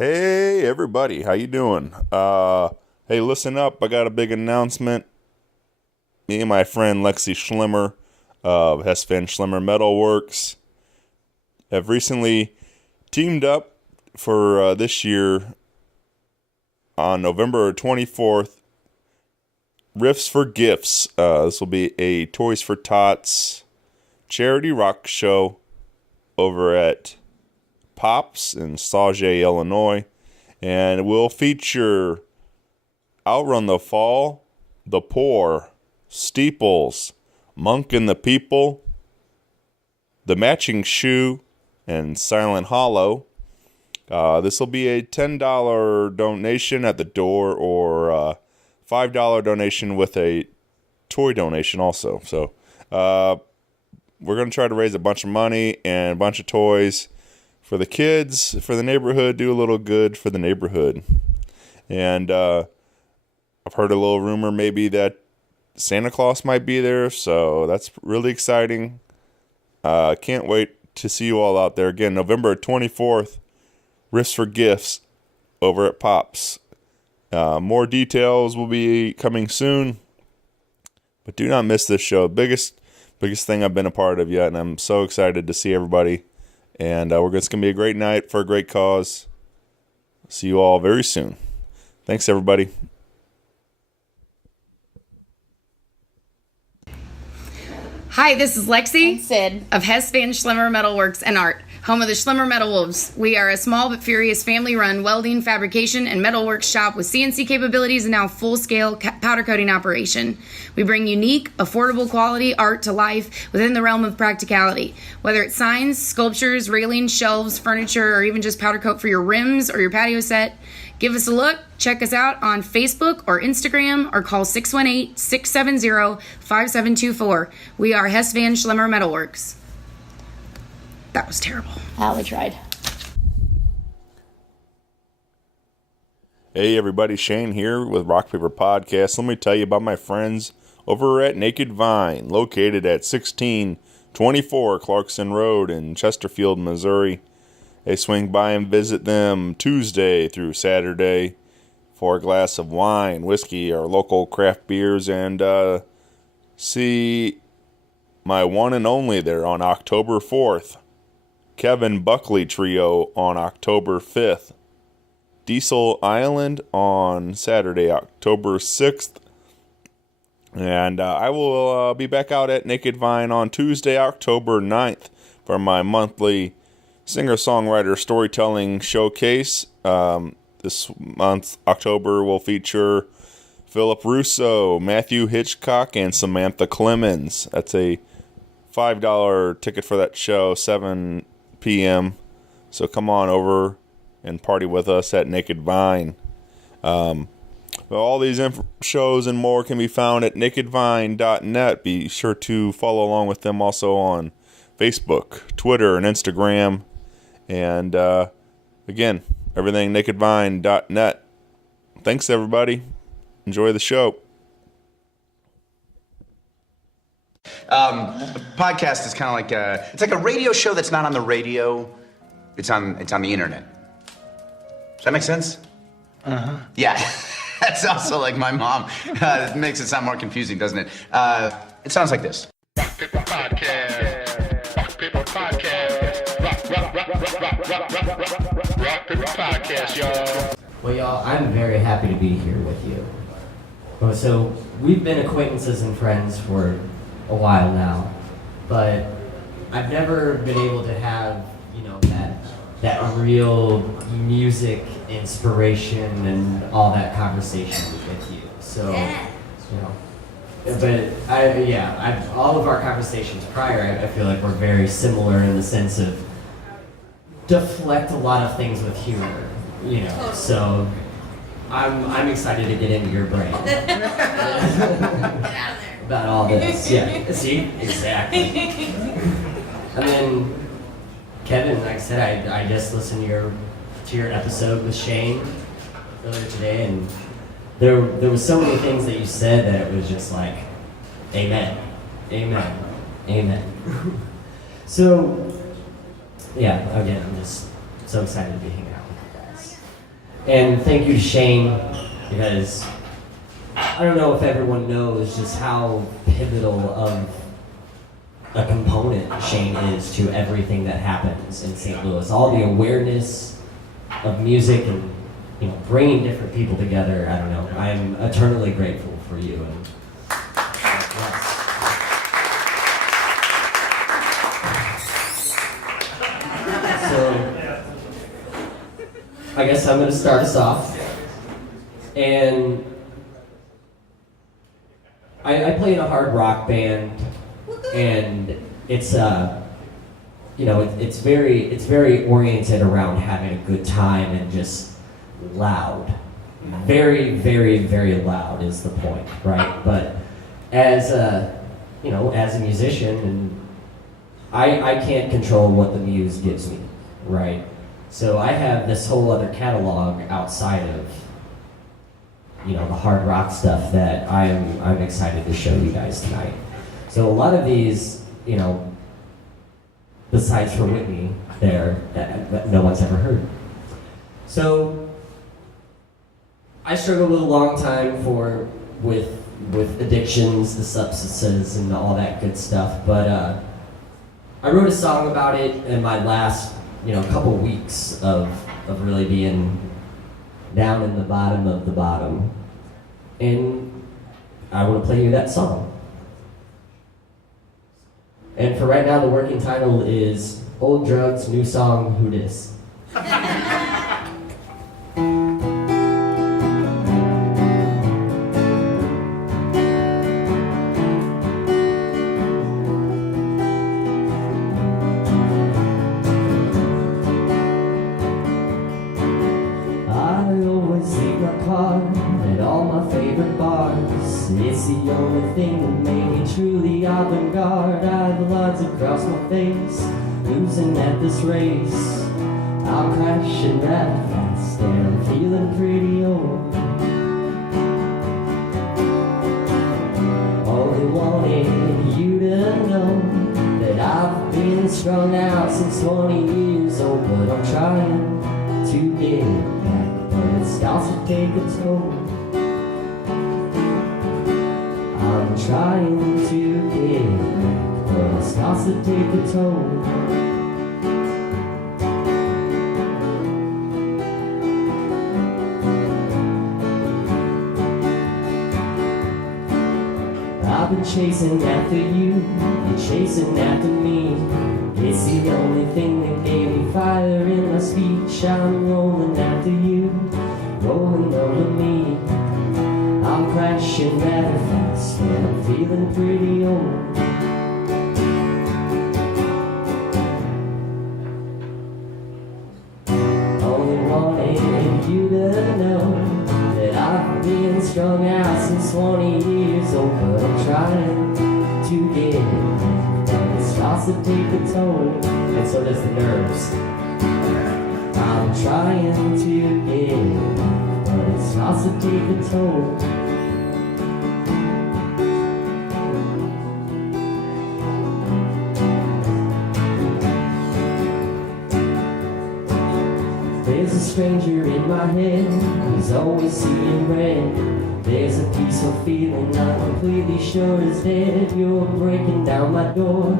Hey everybody, how you doing? Hey, listen up, I got a big announcement. Me and my friend Lexi Schlimmer of Hess Van Schlimmer Metalworks have recently teamed up for this year on November 24th. Riffs for Gifts. This will be a Toys for Tots charity rock show over at Pops in Sauget, Illinois, and it will feature Outrun the Fall, The Poor, Steeples, Monk and the People, The Matching Shoe, and Silent Hollow. This will be a $10 donation at the door or $5 donation with a toy donation also. So we're going to try to raise a bunch of money and a bunch of toys for the kids, for the neighborhood, do a little good for the neighborhood. And I've heard a little rumor maybe that Santa Claus might be there, so that's really exciting. Can't wait to see you all out there. Again, November 24th, Riffs for Gifts over at Pops. More details will be coming soon, but do not miss this show. Biggest thing I've been a part of yet, and I'm so excited to see everybody. And it's going to be a great night for a great cause. See you all very soon. Thanks, everybody. Hi, this is Lexi and Sid of Hess Van Schlimmer Metalworks and Art, home of the Schlimmer Metal Wolves. We are a small but furious family-run welding, fabrication, and metalworks shop with CNC capabilities and now full-scale powder coating operation. We bring unique, affordable quality art to life within the realm of practicality. Whether it's signs, sculptures, railings, shelves, furniture, or even just powder coat for your rims or your patio set, give us a look. Check us out on Facebook or Instagram or call 618-670-5724. We are Hess Van Schlimmer Metalworks. That was terrible. We tried. Hey everybody, Shane here with Rock Paper Podcast. Let me tell you about my friends over at Naked Vine, located at 1624 Clarkson Road in Chesterfield, Missouri. Hey, swing by and visit them Tuesday through Saturday for a glass of wine, whiskey, or local craft beers, and see my one and only there on October 4th. Kevin Buckley Trio on October 5th. Diesel Island on Saturday, October 6th. And I will be back out at Naked Vine on Tuesday, October 9th for my monthly Singer Songwriter Storytelling Showcase. This month, October, will feature Phillip Russo, Matthew Hitchcock, and Samantha Clemons. That's a $5 ticket for that show, 7 p.m. So come on over and party with us at Naked Vine. All these shows and more can be found at nakedvine.net. Be sure to follow along with them also on Facebook, Twitter, and Instagram. And again, everything nakedvine.net. Thanks, everybody. Enjoy the show. A podcast is kind of like it's like a radio show that's not on the radio. It's on the internet. Does that make sense? Uh-huh. Yeah. That's also like my mom. It makes it sound more confusing, doesn't it? It sounds like this. Rock Paper Podcast. Rock Paper Podcast. Rock Paper Podcast, y'all. Well, y'all, I'm very happy to be here with you. So, we've been acquaintances and friends for a while now, but I've never been able to have, that real music inspiration and all that conversation with you. So, but all of our conversations prior, I feel like we're very similar in the sense of deflect a lot of things with humor, So I'm excited to get into your brain. Get out of there. About all this. Yeah. See? Exactly. And then Kevin, like I said, I just listened to your episode with Shane earlier today, and there was so many things that you said that it was just like, amen, amen, amen. So, yeah, again, I'm just so excited to be hanging out with you guys. And thank you to Shane, because I don't know if everyone knows just how pivotal of a component Shane is to everything that happens in St. Louis. All the awareness of music and bringing different people together. I don't know. I am eternally grateful for you. And yes. So I guess I'm going to start us off. And I play in a hard rock band, and it's it's very oriented around having a good time and just loud. Very, very, very loud is the point, right? But as a musician, and I can't control what the muse gives me, right? So I have this whole other catalog outside of the hard rock stuff that I'm excited to show you guys tonight. So a lot of these, besides for Whitney, that no one's ever heard. So I struggled with a long time with addictions, the substances, and all that good stuff. But I wrote a song about it in my last couple weeks of really being down in the bottom of the bottom. And I want to play you that song. And for right now, the working title is Old Drugs, New Song, Who Dis? It's the only thing that made me truly avant-garde. I have lines across my face, losing at this race. I'm crashing rather fast and I'm feeling pretty old. Only wanted you to know that I've been strung out since 20 years old. But I'm trying to get it back, but it starts to take a toll. I'm trying to get it back, but it starts to take a toll. I've been chasing after you, you're chasing after me. It's the only thing that gave me fire in my speech. I'm rolling after you, rolling over me. I'm crashing rather fast and I'm feeling pretty old. Only wanted you to know that I've been strung out since 20 years old. But I'm trying to get it, but it starts to take a toll. And so does the nerves. I'm trying to get it, but it starts to take a toll. There's a stranger in my head, he's always seeing red. There's a peaceful feeling I'm completely sure is dead. You're breaking down my door,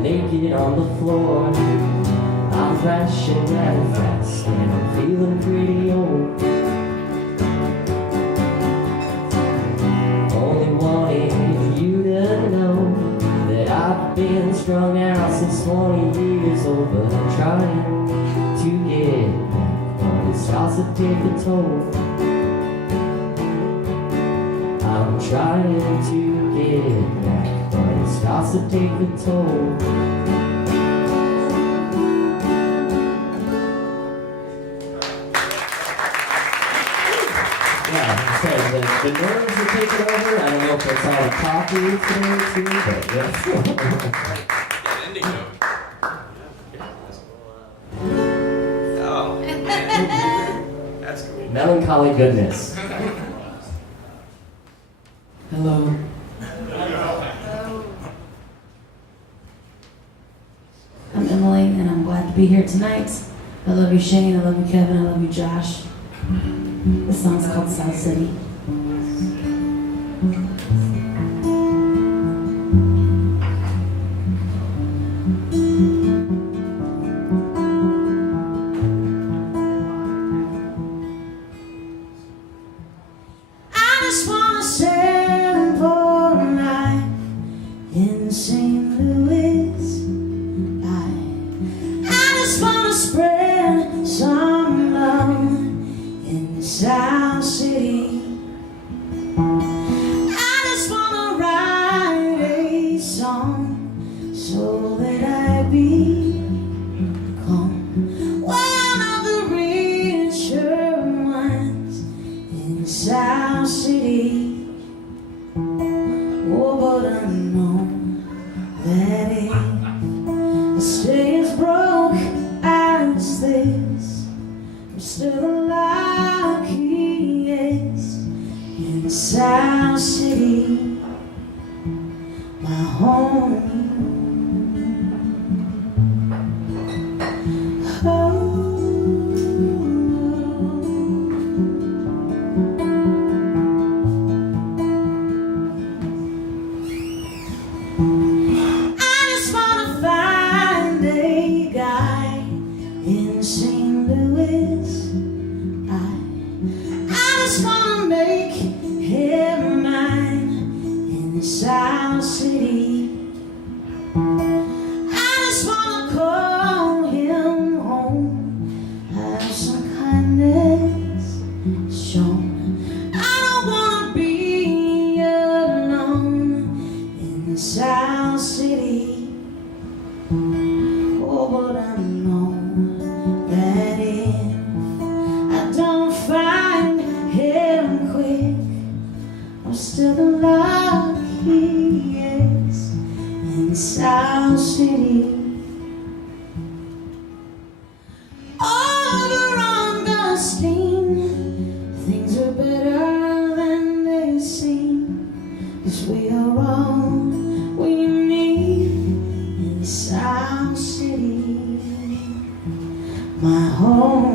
naked on the floor. I'm crashing rather fast and I'm feeling pretty old. Only wanted you to know that I've been strung out since 20 years old. But I'm trying to get it back, but it starts to take a toll. I'm trying to get it back, but it starts to take a toll. The nerves are taking over. I don't know if it's all the coffee today too, but yeah. Melancholy goodness. Hello. I'm Emily, and I'm glad to be here tonight. I love you, Shane. I love you, Kevin. I love you, Josh. The song's called South City. I just wanna sail for a night in St. Louis. I just wanna spread some love in the South City. I just wanna write a song so that I become one of the richer ones in the South City. Oh, but I know that if I stay as broke as this, I'm still the luckiest in the South City, my home. I just wanna find a guy in St. Louis. I just wanna make him mine in the South City. I just wanna call him home, have some kindness shown. I don't wanna be alone in the South City. Oh, but I know that if I don't find him quick, I'm still the luckiest in the South City. Over on Augustine, things are better than they seem, 'cause we are all we need in the South City, my home.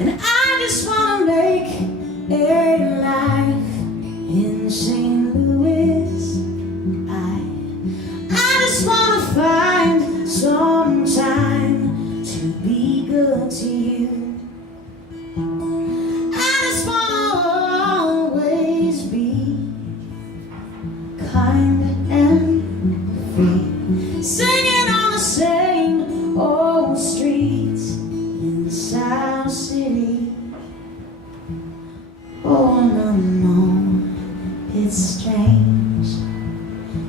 And I just wanna make a life in St. Louis. I just wanna find some time to be good to you. I just wanna always be kind and free, singing on the same old streets in the South City. Oh, and I know it's strange,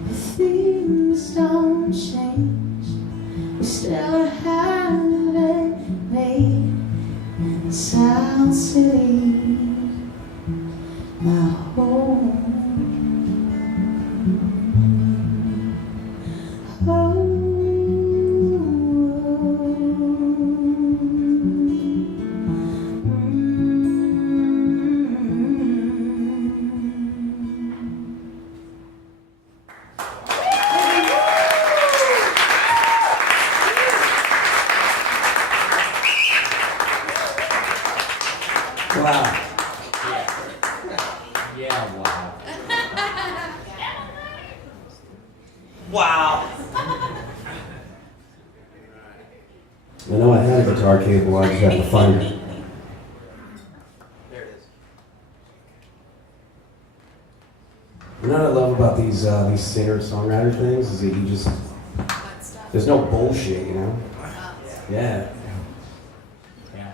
but things don't change. We still haven't made in the South City, my home. Wow. Yeah, wow. Wow. I know I had a guitar cable, I just have to find it. There it is. You know what I love about these singer songwriter things is that you just there's no bullshit, you know? Yeah. Yeah.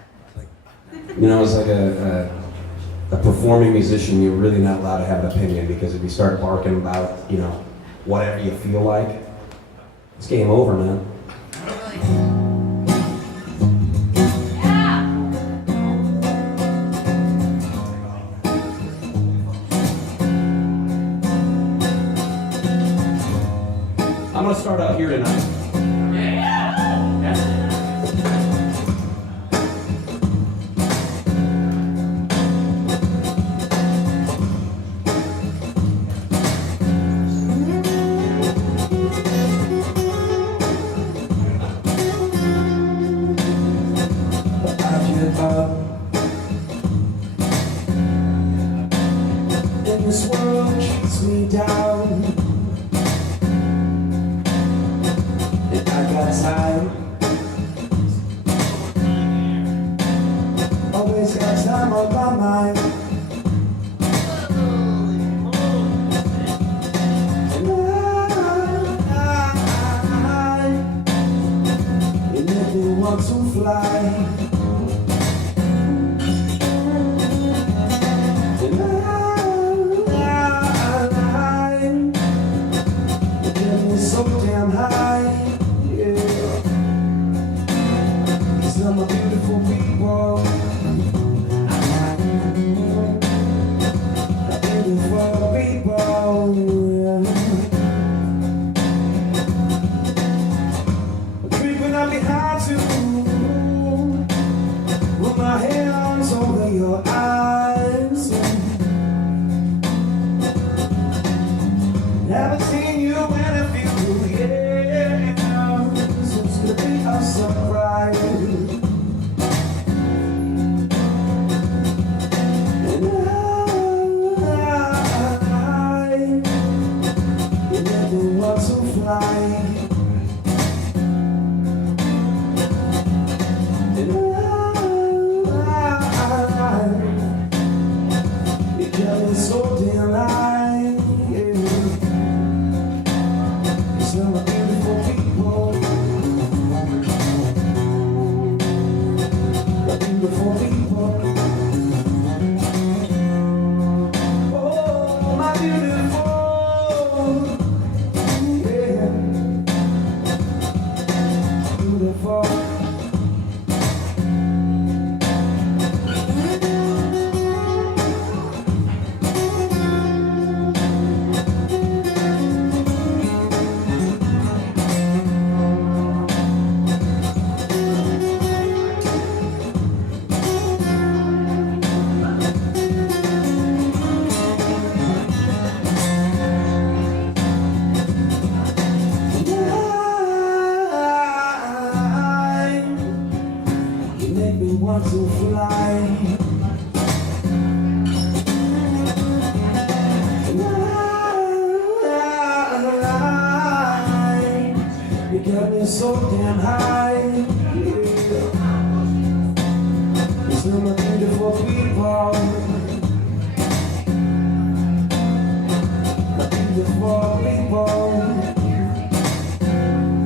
You know, it's like a performing musician, you're really not allowed to have an opinion, because if you start barking about, you know, whatever you feel like, it's game over, man. I'm gonna start out here tonight. up. And this world keeps me down. And I got time. Always got time on my mind. Want to fly, and you get me so damn high, yeah. These are my beautiful people, beautiful people, yeah. Creeping up behind you. With my hands over your eyes. Haven't seen you in a few years, so it's gonna be a surprise. And you never want to fly. So damn high, yeah. It's all the beautiful people, the beautiful people. Oh, my beautiful, yeah, beautiful. Want to fly. You got me so damn high, yeah. It's not my beautiful people, my beautiful people.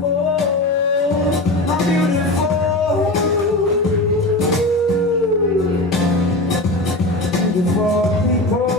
Oh, my beautiful. Beautiful people.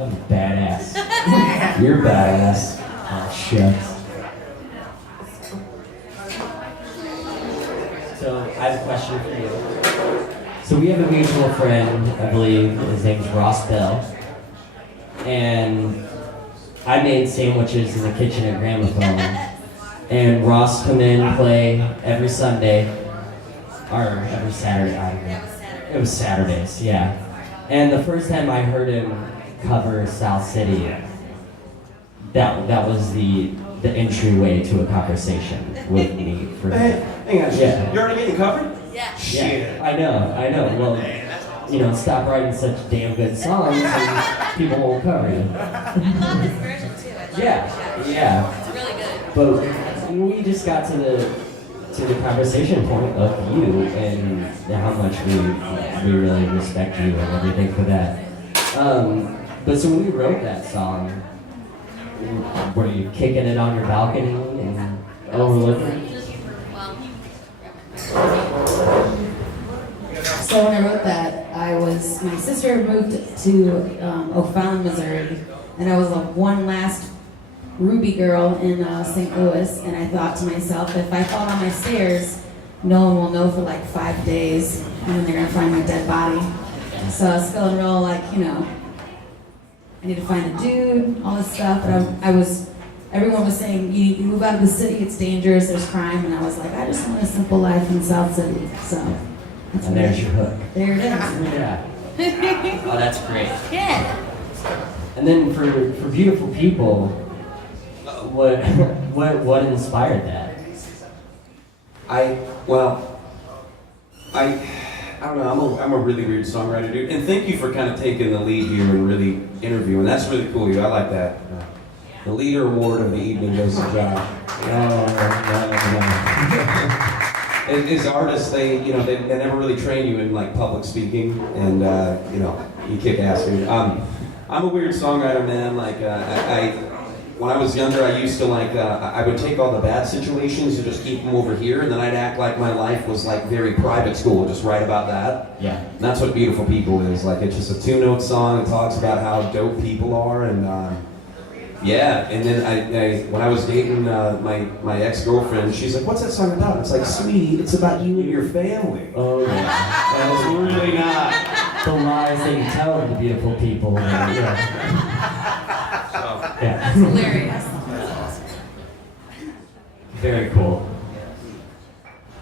I'm badass. You're badass. Oh, shit. So, I have a question for you. So, we have a mutual friend, I believe, his name's Ross Bell. And I made sandwiches in the kitchen at Gramophone. And Ross come in, play every Sunday. or every Saturday. I don't know. It was Saturdays, yeah. And the first time I heard him cover South City, that was the entryway to a conversation with me. Hey, hang on, yeah. You're already getting covered? Yeah. Yeah, I know. Well, stop writing such damn good songs and people won't cover you. I love this version too. I love Yeah. It's really good. But we just got to the conversation point of you and how much we really respect you and everything for that. But so when you wrote that song, were you kicking it on your balcony and overlooking? So when I wrote that, my sister moved to O'Fallon, Missouri, and I was one last Ruby girl in St. Louis, and I thought to myself, if I fall down my stairs, no one will know for like 5 days, and then they're gonna find my dead body. So I was feeling real I need to find a dude, all this stuff, but everyone was saying, you move out of the city, it's dangerous, there's crime, and I was like, I just want a simple life in South City, so. And there's your hook. There it is. Yeah. Oh, that's great. Yeah. And then for Beautiful People, what inspired that? I don't know, I'm a really weird songwriter, dude. And thank you for kind of taking the lead here and really interviewing. That's really cool, I like that. The leader award of the evening goes to Josh. No. As artists, they never really train you in like public speaking, and you kick ass, dude. I'm a weird songwriter, man. Like when I was younger, I used to I would take all the bad situations and just keep them over here, and then I'd act like my life was like very private school, just write about that. Yeah. And that's what Beautiful People is. Like it's just a 2-note song. It talks about how dope people are, and yeah. And then I when I was dating my ex-girlfriend, she's like, "What's that song about?" It's like, "Sweetie, it's about you and your family." Oh yeah. And it's really not. The lies that you tell the beautiful people. Yeah. That's hilarious. Very cool.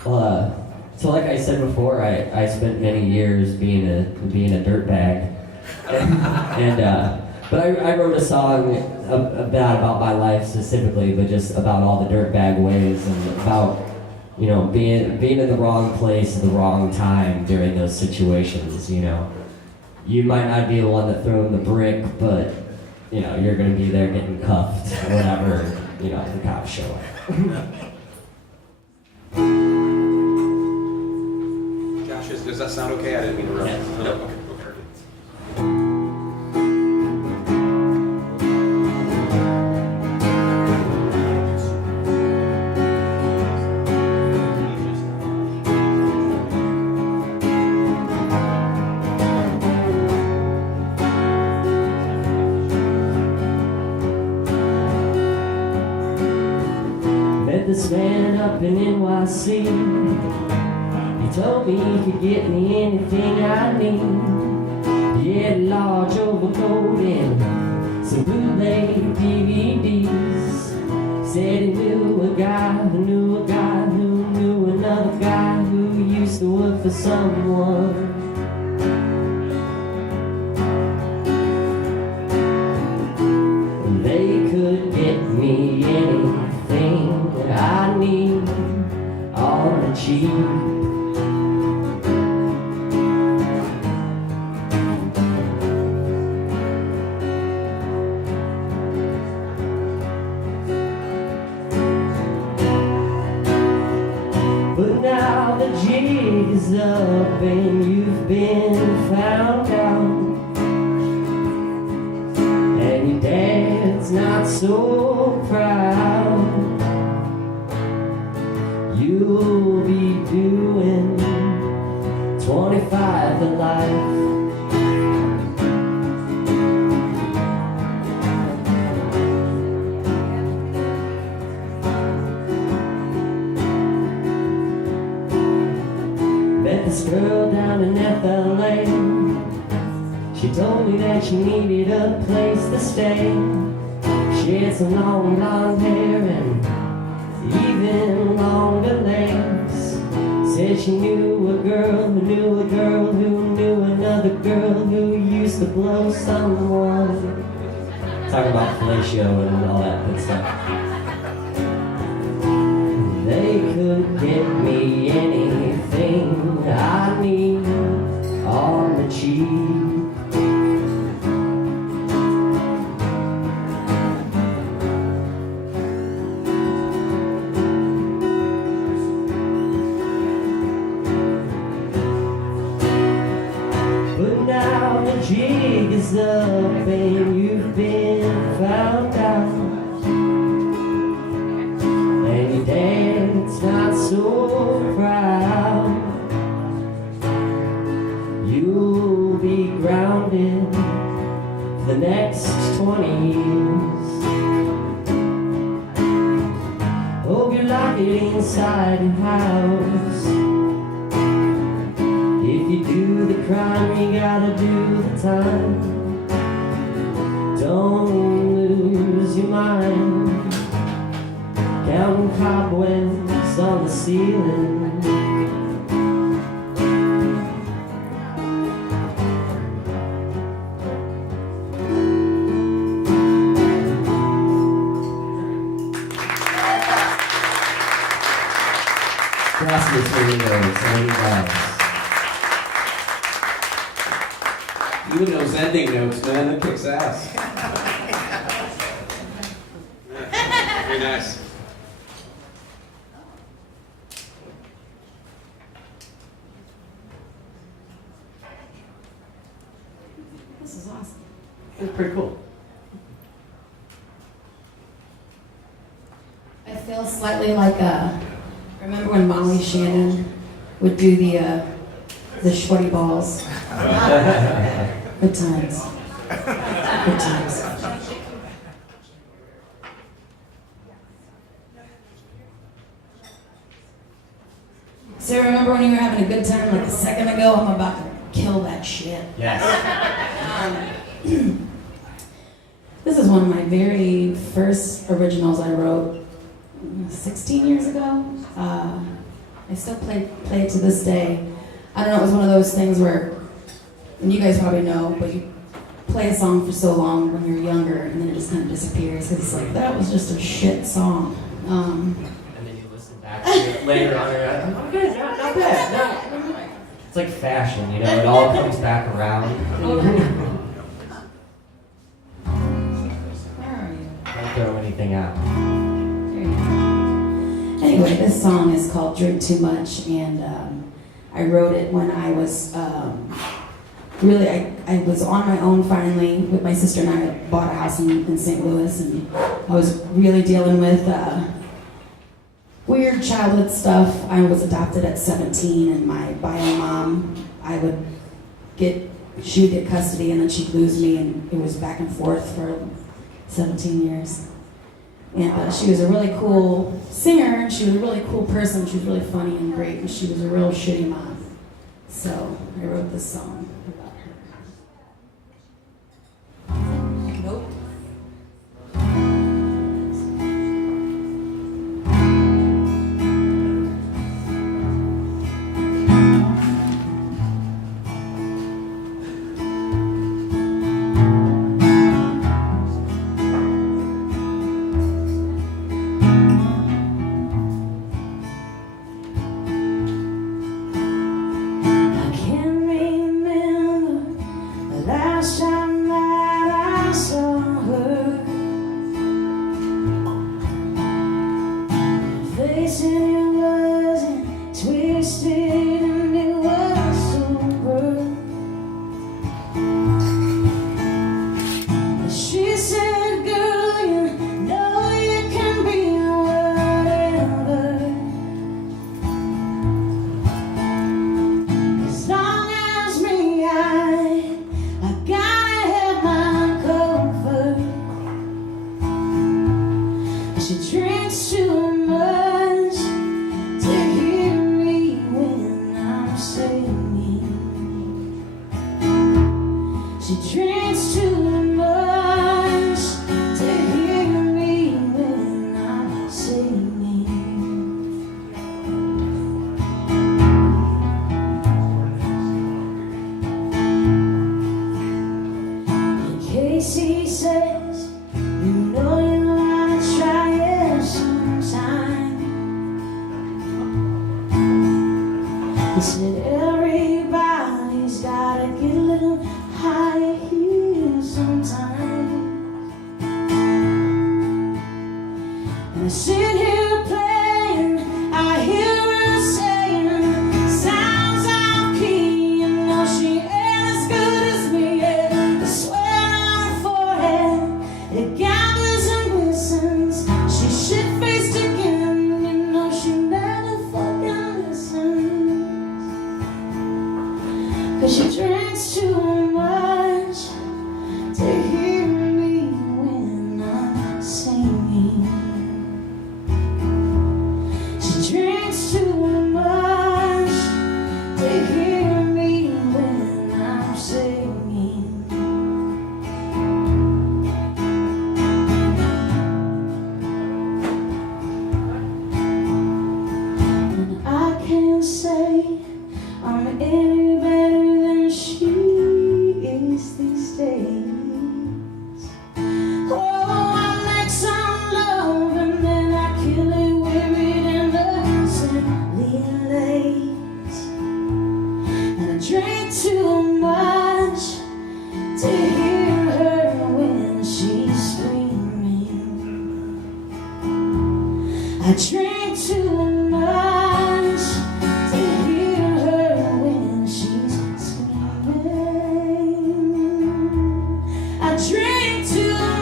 Well, so like I said before, I spent many years being a dirtbag, but I wrote a song about my life specifically, but just about all the dirtbag ways and about being in the wrong place at the wrong time during those situations. You might not be the one that threw him the brick, but you're gonna be there getting cuffed whenever the cops show up. Josh, does that sound okay? I didn't mean to interrupt. Yeah. No. Okay. This man up in NYC, he told me he could get me anything I need. He had a large overcoat and some bootleg DVDs. Said he knew a guy who knew a guy who knew another guy who used to work for someone. They could get me anything I need on the cheap. But now the jig is up and you've been found out, and your dad's not so proud. You'll be doing 25 to life. Met this girl down in FLA. She told me that she needed a place to stay. She had some long blonde hair and even longer legs. said she knew a girl who knew a girl who knew another girl who used to blow someone. Talking about fellatio and all that good stuff. They could get me anything I need on the cheap. Jig is up and you've been found out, and your dad's not so proud. You'll be grounded for the next 20 years. Hope you lock it inside your house. If you do the crime, you gotta do the time. Don't lose your mind, counting cobwebs on the ceiling. Gracias, amigos. Even those ending notes, man, that kicks ass. Very nice. This is awesome. It's pretty cool. I feel slightly like remember when Molly Shannon would do the sweaty balls? Good times. Good times. So remember when you were having a good time like a second ago? I'm about to kill that shit. Yes. This is one of my very first originals I wrote 16 years ago. I still play it to this day. I don't know, it was one of those things where, and you guys probably know, but you play a song for so long when you're younger and then it just kind of disappears because it's like, that was just a shit song. And then you listen back to it later on and you're like, okay, not bad. No. It's like fashion, you know, it all comes back around. Where are you? Don't throw anything out. There you go. Anyway, this song is called Drink Too Much, and I wrote it when I was really, I was on my own finally with my sister, and I bought a house in St. Louis, and I was really dealing with weird childhood stuff. I was adopted at 17, and my bio mom, she would get custody, and then she'd lose me, and it was back and forth for 17 years. And she was a really cool singer, and she was a really cool person. She was really funny and great, and she was a real shitty mom. So I wrote this song about her. Nope. 'cause she drinks too much to hear me when I'm singing. She drinks too much to hear me when I'm singing. And I can't say I'm any better than she is these days. Oh, I make some love and then I kill it wearied and innocently late. And I drink too much to hear her when she's screaming. I drink too much to hear her when she's screaming. I drink too much.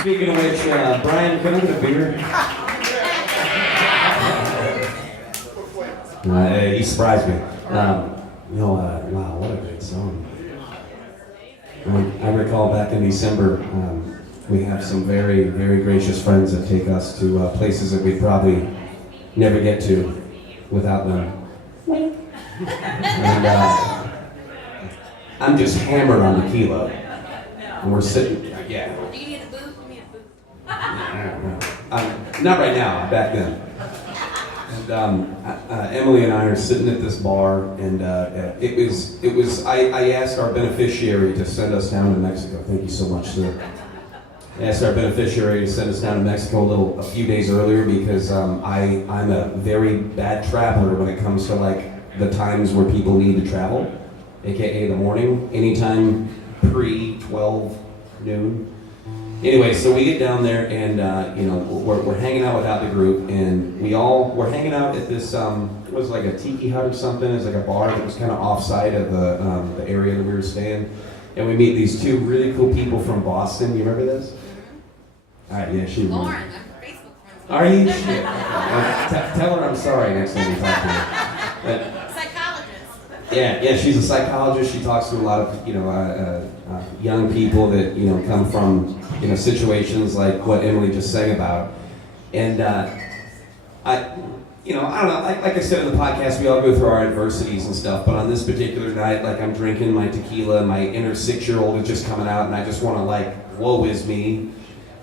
Speaking of which, Brian, can I get a beer? He surprised me. Wow, what a great song. I recall back in December, we have some very, very gracious friends that take us to places that we'd probably never get to without them. And I'm just hammered on tequila. And we're sitting, yeah. Do you need a boot? You need a boot. Not right now, back then. And Emily and I are sitting at this bar, and I asked our beneficiary to send us down to Mexico. Thank you so much, sir. I asked our beneficiary to send us down to Mexico a few days earlier because I'm a very bad traveler when it comes to like the times where people need to travel, aka the morning, anytime pre-12 noon. Anyway, so we get down there and we're hanging out without the group, and we're hanging out at this it was like a tiki hut or something. It was like a bar that was kind of offside of the area that we were staying, and we meet these two really cool people from Boston. You remember this? All right, yeah, she. Lauren, I'm Facebook friends with Are you? Shit. Tell her I'm sorry next time you talk to her. But, psychologist. yeah, she's a psychologist. She talks to a lot of young people that come from situations like what Emily just sang about, and I don't know. Like I said in the podcast, we all go through our adversities and stuff. But on this particular night, like I'm drinking my tequila, my inner 6-year-old is just coming out, and I just want to like, woe is me.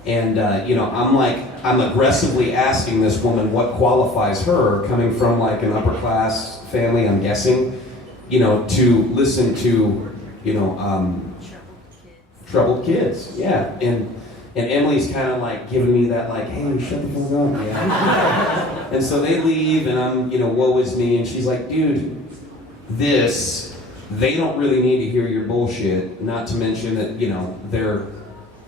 And I'm aggressively asking this woman what qualifies her, coming from like an upper class family, I'm guessing, to listen to, troubled kids. Yeah, and Emily's kind of like giving me that like, hey, shut the fuck up, man. And so they leave, and I'm, woe is me, and she's like, dude, they don't really need to hear your bullshit. Not to mention that, they're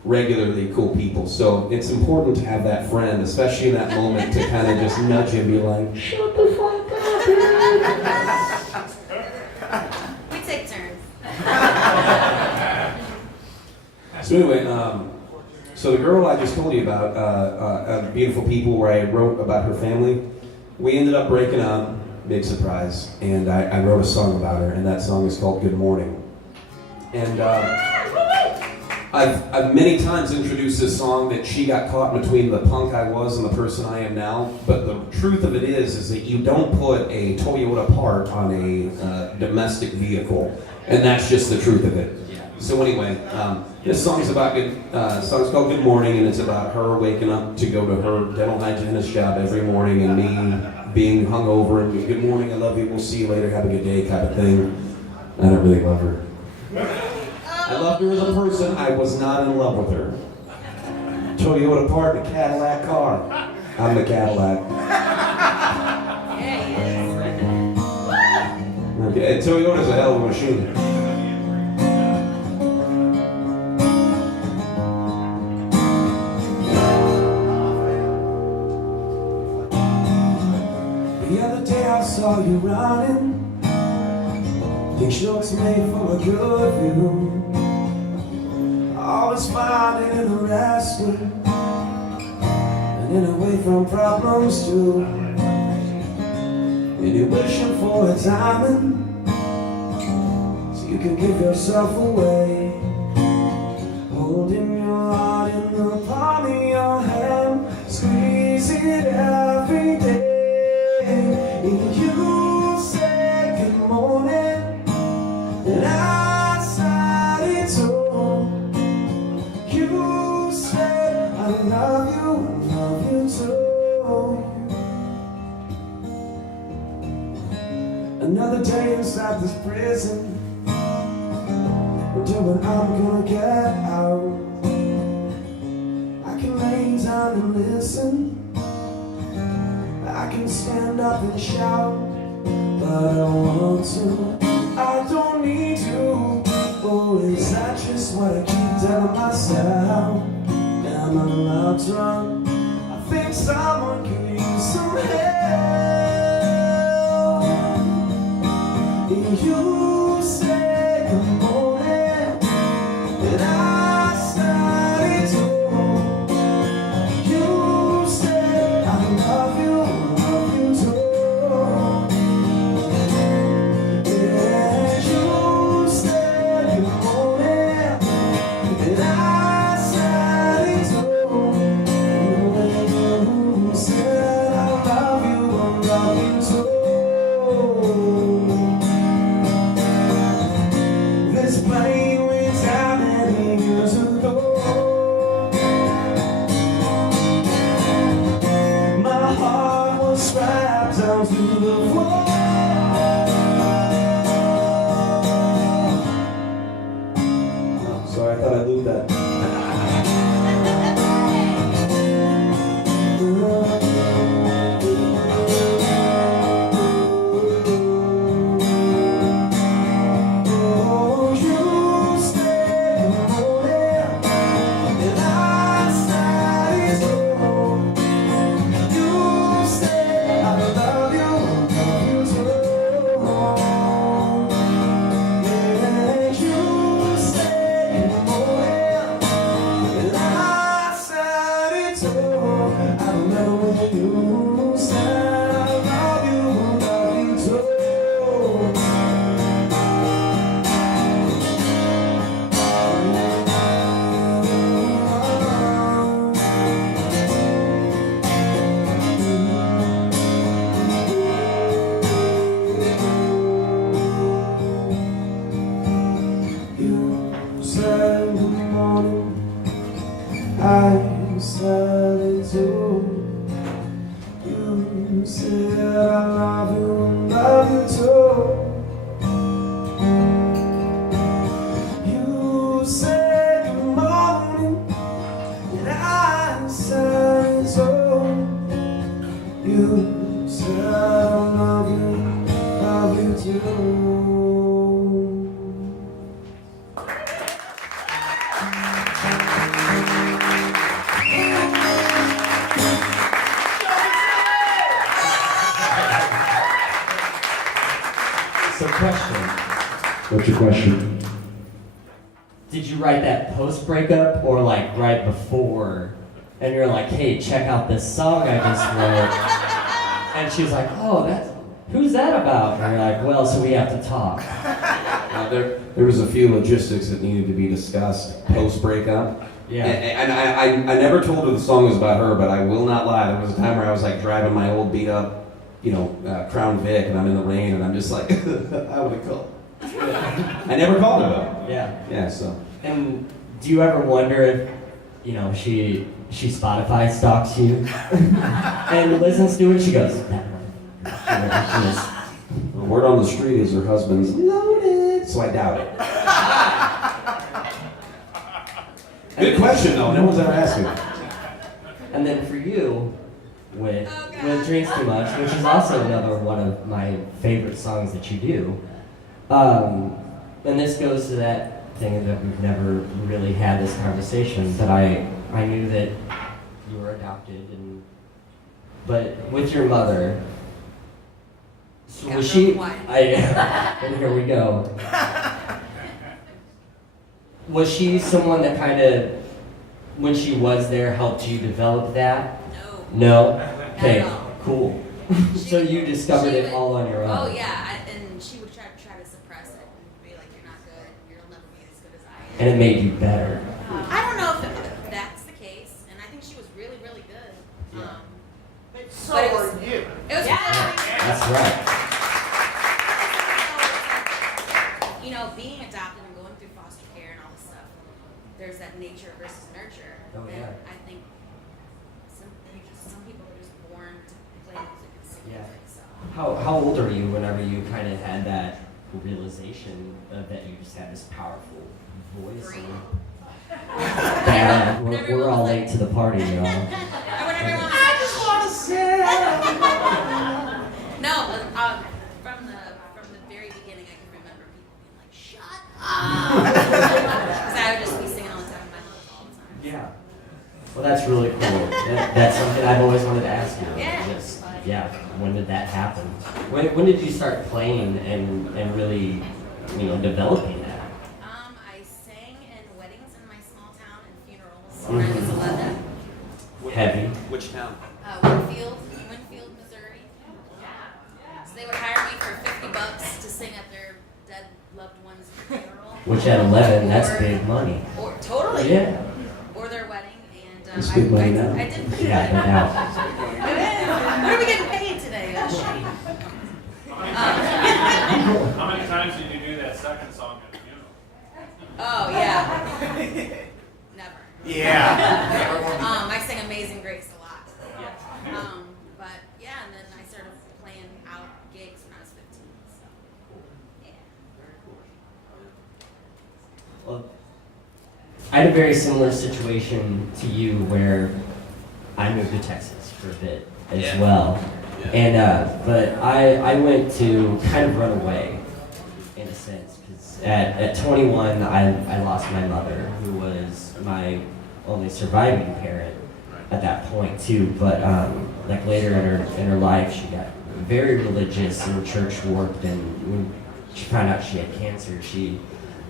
regularly cool people. So it's important to have that friend, especially in that moment, to kind of just nudge you and be like, shut the fuck up, dude. We take turns. So anyway, so the girl I just told you about, Beautiful People, where I wrote about her family, we ended up breaking up, big surprise, and I wrote a song about her, and that song is called Good Morning. And I've many times introduced this song that she got caught between the punk I was and the person I am now, but the truth of it is that you don't put a Toyota part on a domestic vehicle, and that's just the truth of it. So anyway, this song's about song's called Good Morning, and it's about her waking up to go to her dental hygienist job every morning, and me being hungover and good morning, I love you, we'll see you later, have a good day kind of thing. I don't really love her. I loved her as a person. I was not in love with her. Toyota part in a Cadillac car. I'm the Cadillac. Okay, Toyota's a hell of a machine. The other day I saw you running. Think she looks made for a good view. Always finding and arresting, and in away from problems too. And you're wishing for a diamond, so you can give yourself away. Holding your heart in the palm of your hand, squeeze it every day. And you say good morning, and I said it too. You said I love you too. Another day inside this prison, wonder when I'm gonna get out. I can lay down and listen, I can stand up and shout, but I don't want to. I don't need to. Oh, is that just what I keep telling myself? Am I allowed to run? I think someone could use some help. And you say good morning, and I started to. You say I love you too. Yeah, you say good morning, and I started to. You said I love you too. This plane went down many years ago. My heart was strapped down to the floor. Oh, sorry, I thought I looped that. Oh, you stay morning, and I started to. You say I love you too. Yeah, you say morning, and I started to. I remember when you said I love you too. You said good morning, I said it too. You said I love you too. You said good morning, and I said it too. You said I love you too. So, question. What's your question? Did you write that post breakup or like right before? And you're like, hey, check out this song I just wrote. And she's like, oh, who's that about? And you're like, well, so we have to talk. There was a few logistics that needed to be discussed post breakup. Yeah. And I never told her the song was about her, but I will not lie. There was a time where I was like driving my old beat up, Crown Vic, and I'm in the rain, and I'm just like, I would have called. I never called her though. Yeah. Yeah. So. And do you ever wonder if, she Spotify stalks you and listens to it? She goes, The word on the street is her husband's loaded, so I doubt it. Good question, though. No one's ever asked me. And then for you, with Drinks Too Much, which is also another one of my favorite songs that you do. And this goes to that thing that we've never really had this conversation, but I knew that you were adopted, but with your mother, so was she, and here we go. Was she someone that kind of, when she was there, helped you develop that? No. No? Okay, cool. So you discovered it all on your own? Oh yeah, and she would try to suppress it and be like, "You're not good. You'll never be as good as I am." And it made you better. I don't know if that's the case, and I think she was really, really good. So But it are was- you. It was That's right. You know, being adopted and going through foster care and all this stuff, there's that nature versus nurture. Oh, yeah. And I think some people are just born to play music and sing Yeah. music. So How old are you whenever you kind of had that realization that you just had this powerful voice? 3. Yeah, we're all late to the party, y'all. I just want to sit. No, from the very beginning, I can remember people being like, "Shut up," because I would just be singing all the time in my lungs all the time. Yeah. Well, that's really cool. That's something I've always wanted to ask you. Yeah. Just, when did that happen? When did you start playing and really, developing that? I sang in weddings in my small town and funerals when I was 11. Heavy. Which town? Winfield, Missouri. So they would hire me for $50 to sing at their dead loved one's funeral. Which at 11, that's Or- big money. Or totally. Yeah. Or their wedding, and It's good money now. I did pretty Yeah, good. no doubt. What are we getting paid today, Shane? How many times did you do that second song at the funeral? Oh yeah. Never. Yeah. I sang Amazing Grace a lot. But yeah, and then I started playing out gigs when I was 15. So yeah. Well, I had a very similar situation to you where I moved to Texas for a bit as well. Yeah. And but I went to kind of run away in a sense because at 21 I lost my mother, who was my only surviving parent at that point too. But like later in her life, she got very religious and church warped, and when she found out she had cancer, she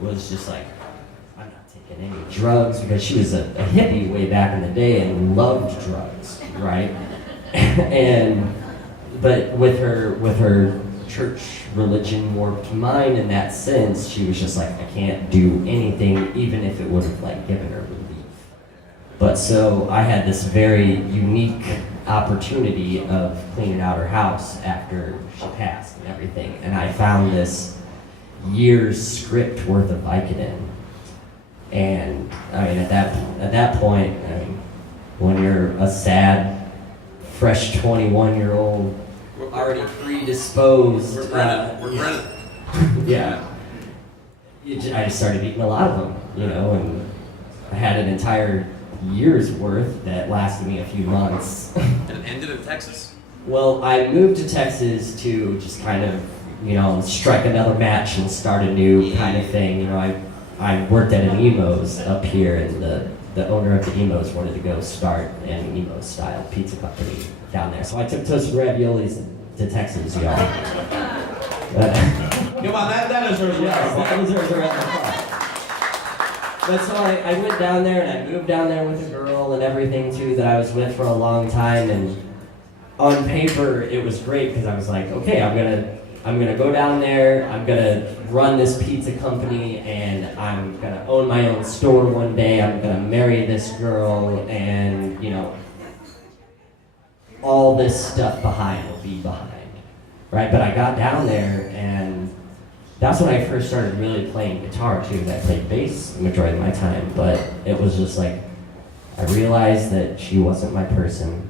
was just like, I'm not taking any drugs, because she was a hippie way back in the day and loved drugs, right? But with her church religion warped mind in that sense, she was just like, I can't do anything, even if it would have like given her relief. But so I had this very unique opportunity of cleaning out her house after she passed and everything, and I found this year's script worth of Vicodin. And I mean, at that point, I mean, when you're a sad, fresh 21-year-old, already predisposed, We're Brennan. yeah, I just started eating a lot of them, and I had an entire year's worth that lasted me a few months. And it ended in Texas? Well, I moved to Texas to just kind of, strike another match and start a new kind of thing. I worked at an Emo's up here, and the owner of the Emo's wanted to go start an Emo style pizza company down there. So I took toasted raviolis to Texas, y'all. Come on, that deserves a Yes, round. that deserves a round of applause. But so I went down there, and I moved down there with a girl and everything too that I was with for a long time, and on paper it was great because I was like, okay, I'm gonna go down there, I'm gonna run this pizza company, and I'm gonna own my own store one day, I'm gonna marry this girl, and all this stuff behind will be behind, right? But I got down there, and that's when I first started really playing guitar too. I played bass the majority of my time, but it was just like, I realized that she wasn't my person.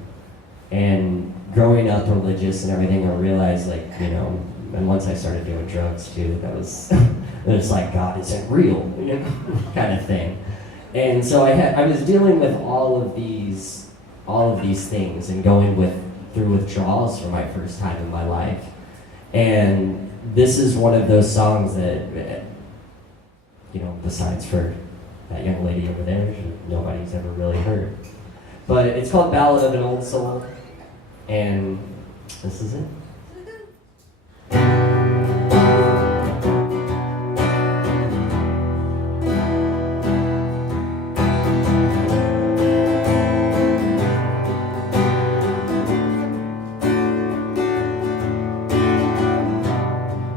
And growing up religious and everything, I realized and once I started doing drugs too, that was, it's like, God isn't real, kind of thing. And so I was dealing with all of these things and going through withdrawals for my first time in my life. And this is one of those songs that, you know, besides for that young lady over there, nobody's ever really heard. But it's called Ballad of an Old Soul, and this is it.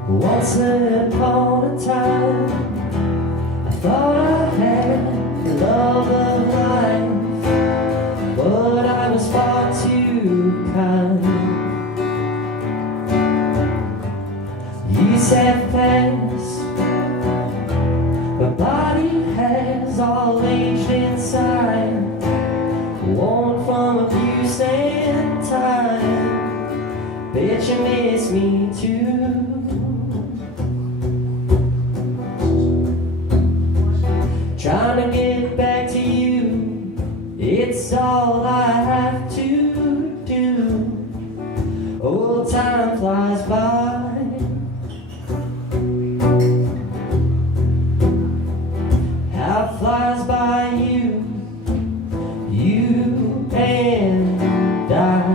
Once upon a time, I thought I had the love of life, but I was far too kind. Years have passed, my body has all aged inside, worn from abuse and time. Bet you miss me too. Trying to get back to you, it's all I have to do. Old time flies by. How flies by you, you and I.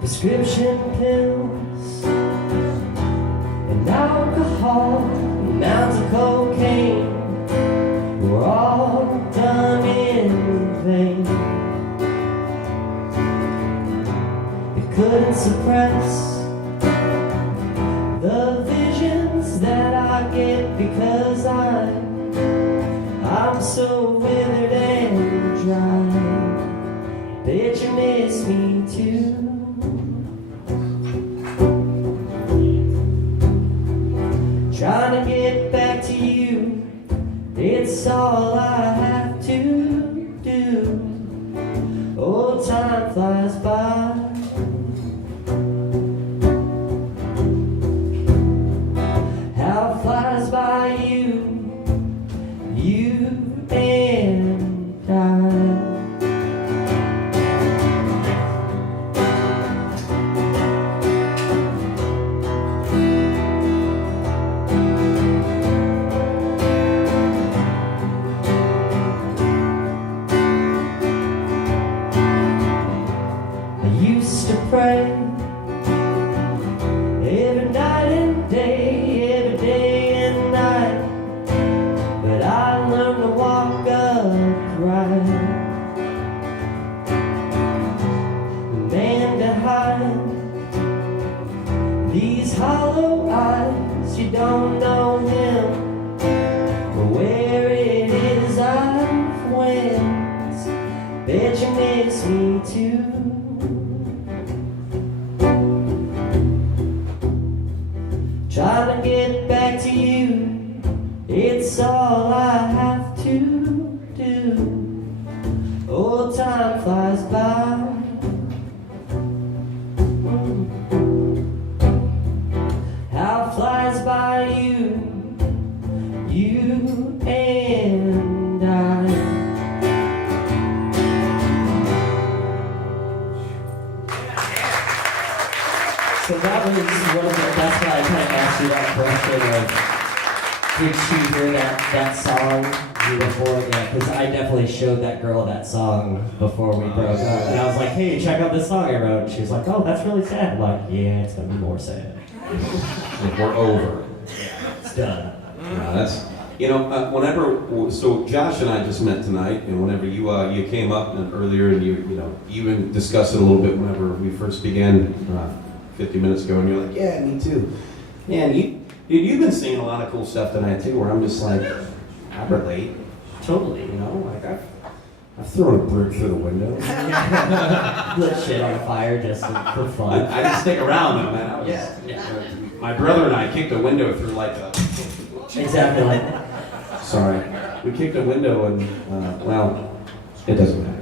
Prescription pills and alcohol, amounts of cocaine were all done in vain. It couldn't suppress the visions that I get because I'm so withered and dry. Bet you miss me too. Trying to get back to you, it's all I have to do. Old time flies by. How flies by you, you and I. Pray every night and day, every day and night, but I learned to walk upright. Man behind these hollow eyes, you don't know him, but where it is I've went. Bet you miss me too. Trying to get back to you, it's all I have to do. Old time flies by. How flies by you, you and I. So that was one of the, that's why I kind of asked you that question of, did she hear that song before? Yeah, because I definitely showed that girl that song before we broke up. And I was like, hey, check out this song I wrote. And she was like, oh, that's really sad. I'm like, yeah, it's going to be more sad. We're over. It's done. That's, you know, whenever, so Josh and I just met tonight, and whenever you came up earlier and you even discussed it a little bit whenever we first began 50 minutes ago, and you're like, yeah, me too. Man, you've been saying a lot of cool stuff tonight too, where I'm just like, I relate. Totally, you know, like I've thrown a brick through the window. Lit shit on fire just for fun. I didn't stick around though, man. My brother and I kicked a window through like a... Exactly, like Sorry. We kicked a window and, well, it doesn't matter.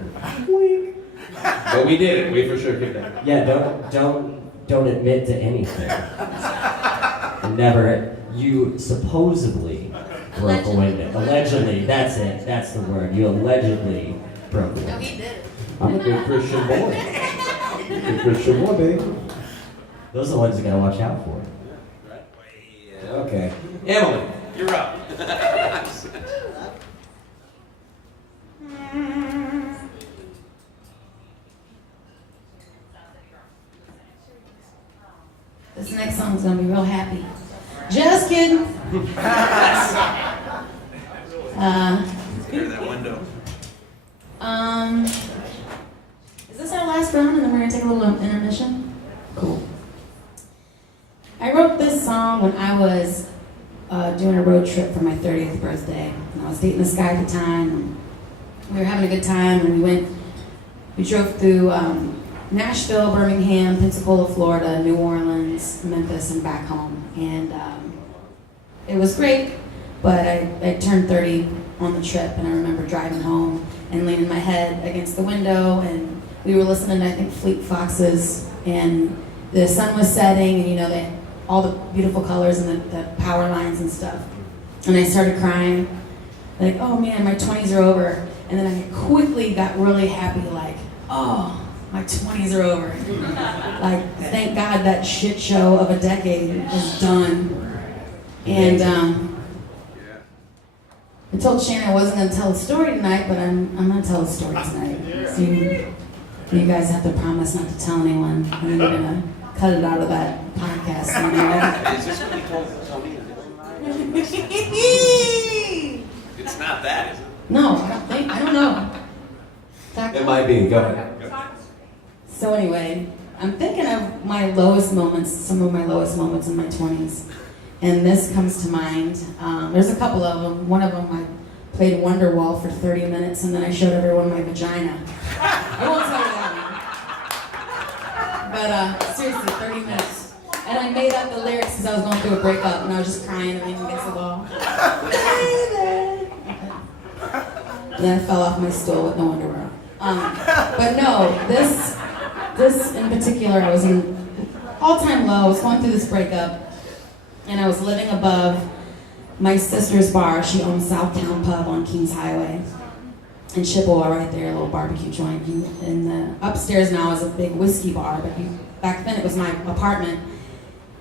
But we did it. We for sure kicked it. Yeah, don't admit to anything. Never. You supposedly broke a window. Allegedly, that's it. That's the word. You allegedly broke a window. No, he did it. I'm a good Christian boy. Good Christian boy, baby. Those are the ones you gotta watch out for. Okay. Emily. You're up. This next song's gonna be real happy. Just kidding. Clear that window. Is this our last round and then we're gonna take a little intermission? Cool. I wrote this song when I was doing a road trip for my 30th birthday. And I was dating this guy at the time. And we were having a good time and we drove through Nashville, Birmingham, Pensacola, Florida, New Orleans, Memphis, and back home. And it was great, but I turned 30 on the trip, and I remember driving home and leaning my head against the window, and we were listening to, I think, Fleet Foxes, and the sun was setting, and they had all the beautiful colors and the power lines and stuff. And I started crying, like, oh man, my 20s are over. And then I quickly got really happy, like, oh, my 20s are over. Like, thank God that shit show of a decade is done. And I told Shannon I wasn't going to tell a story tonight, but I'm going to tell a story tonight. So you guys have to promise not to tell anyone, and then you're going to cut it out of that podcast. Is this what you told me? It's not that, is it? No, I don't know. It might be. Go ahead. So anyway, I'm thinking of my lowest moments, some of my lowest moments in my 20s. And this comes to mind. There's a couple of them. One of them, I played Wonderwall for 30 minutes, and then I showed everyone my vagina. I won't tell you that one. But seriously, 30 minutes. And I made up the lyrics as I was going through a breakup, and I was just crying and leaning against the wall. And then I fell off my stool with no underwear. But no, this in particular, I was in all-time low. I was going through this breakup, and I was living above my sister's bar. She owns Southtown Pub on Kings Highway in Chippewa, right there, a little barbecue joint. And the upstairs now is a big whiskey bar, but back then it was my apartment.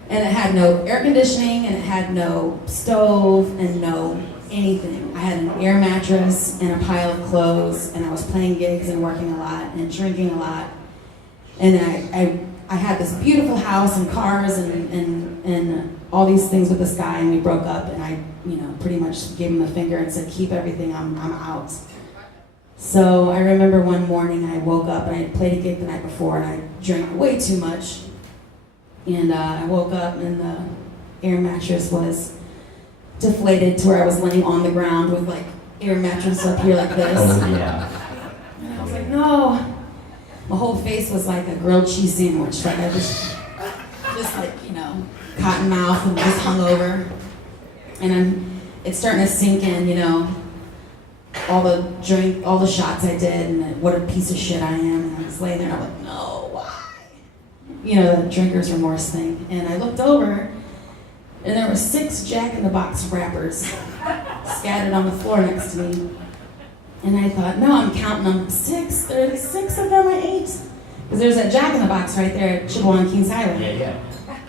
And it had no air conditioning, and it had no stove, and no anything. I had an air mattress and a pile of clothes, and I was playing gigs and working a lot and drinking a lot. And I had this beautiful house and cars and all these things with this guy, and we broke up, and I pretty much gave him the finger and said, keep everything, I'm out. So I remember one morning I woke up, and I had played a gig the night before, and I drank way too much. And I woke up, and the air mattress was deflated to where I was laying on the ground with like air mattress up here like this. Oh, yeah. And I was like, no. My whole face was like a grilled cheese sandwich. Like I just like, cotton mouth and just hung over. And it's starting to sink in, all the shots I did, and what a piece of shit I am. And I was laying there, and I'm like, no, why? The drinker's remorse thing. And I looked over, and there were 6 Jack in the Box wrappers scattered on the floor next to me. And I thought, no, I'm counting them. 6, 36 of them I ate. Because there's that Jack in the Box right there at Chippewa and Kings Highway. Yeah.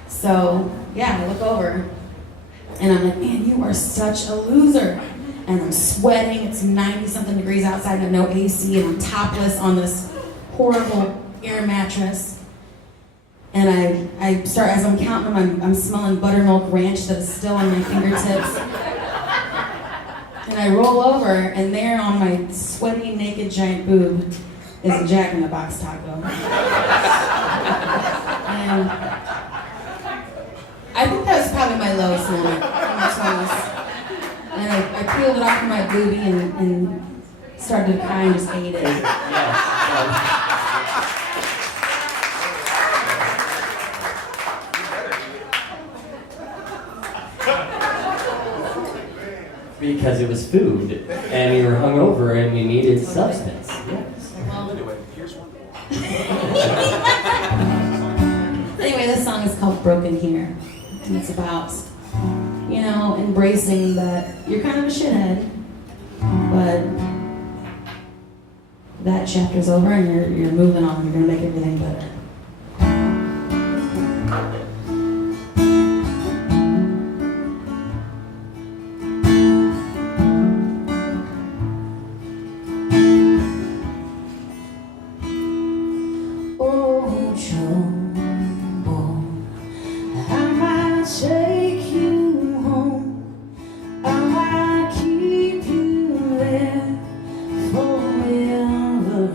So, I look over, and I'm like, man, you are such a loser. And I'm sweating, it's 90-something degrees outside, and I have no AC, and I'm topless on this horrible air mattress. And I start, as I'm counting them, I'm smelling buttermilk ranch that is still on my fingertips. And I roll over, and there on my sweaty, naked, giant boob is a Jack in the Box taco. And I think that was probably my lowest moment in my 20s. And I peeled it off of my boobie and started to cry and just ate it. Yes. Because it was food, and we were hungover, and we needed substance. Well, Anyway, here's one more. Anyway, this song is called Broken Here. And it's about, you know, embracing that you're kind of a shithead, but that chapter's over and you're moving on. You're going to make everything better. Oh, trouble, I might take you home. I might keep you there forever,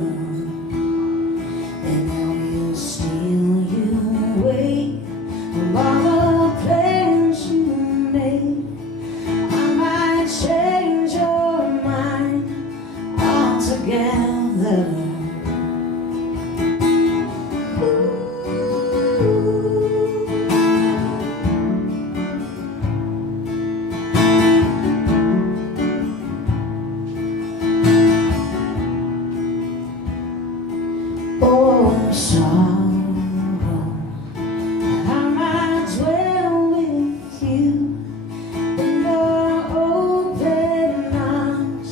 and I will steal you away from all the plans you made. I might change your mind altogether. Oh, sorrow, I might dwell with you in your open arms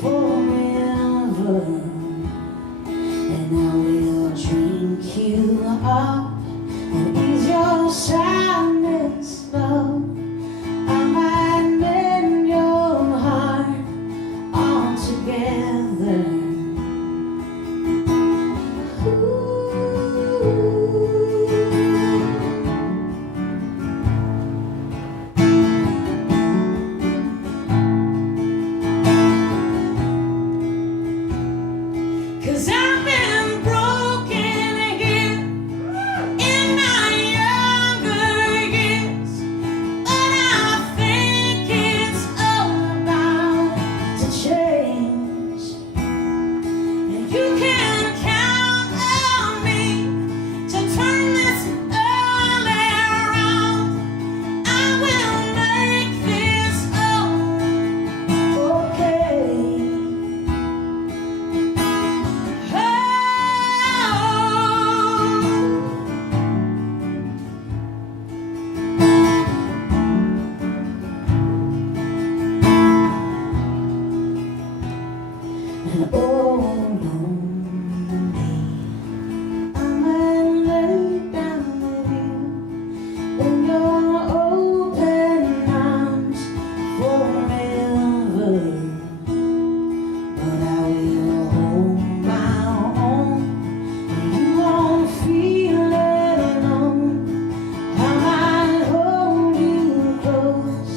forever, and I will drink you up and ease your sadness, love. I might mend your heart altogether. Cause I've been broken here in my younger years, but I think it's all about to change. And you can count on me to turn this all around. I will make this all okay. And oh, lonely, I might lay down with you in your open arms forever, but I will hold my own, and you won't feel alone. I might hold you close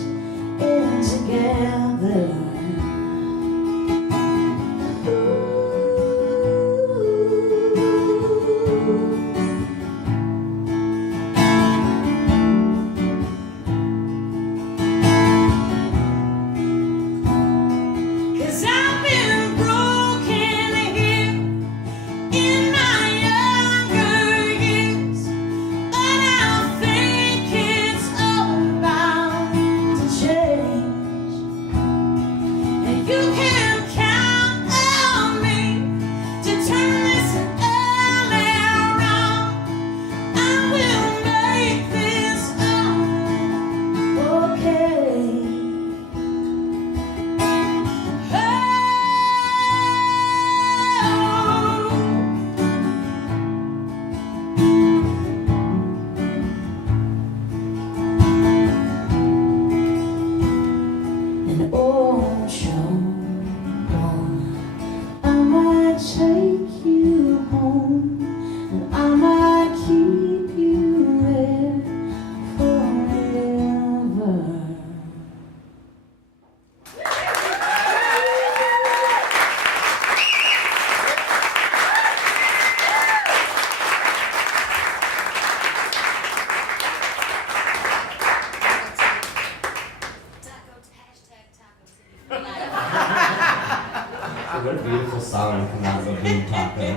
and together. Cause I've been broken here in my younger years, but I think it's all about to change. And you can count on me to turn this all around. I will make this all okay. And oh, trouble, I might take you home, and I might keep you there forever. What a beautiful song to come out of a boom taco.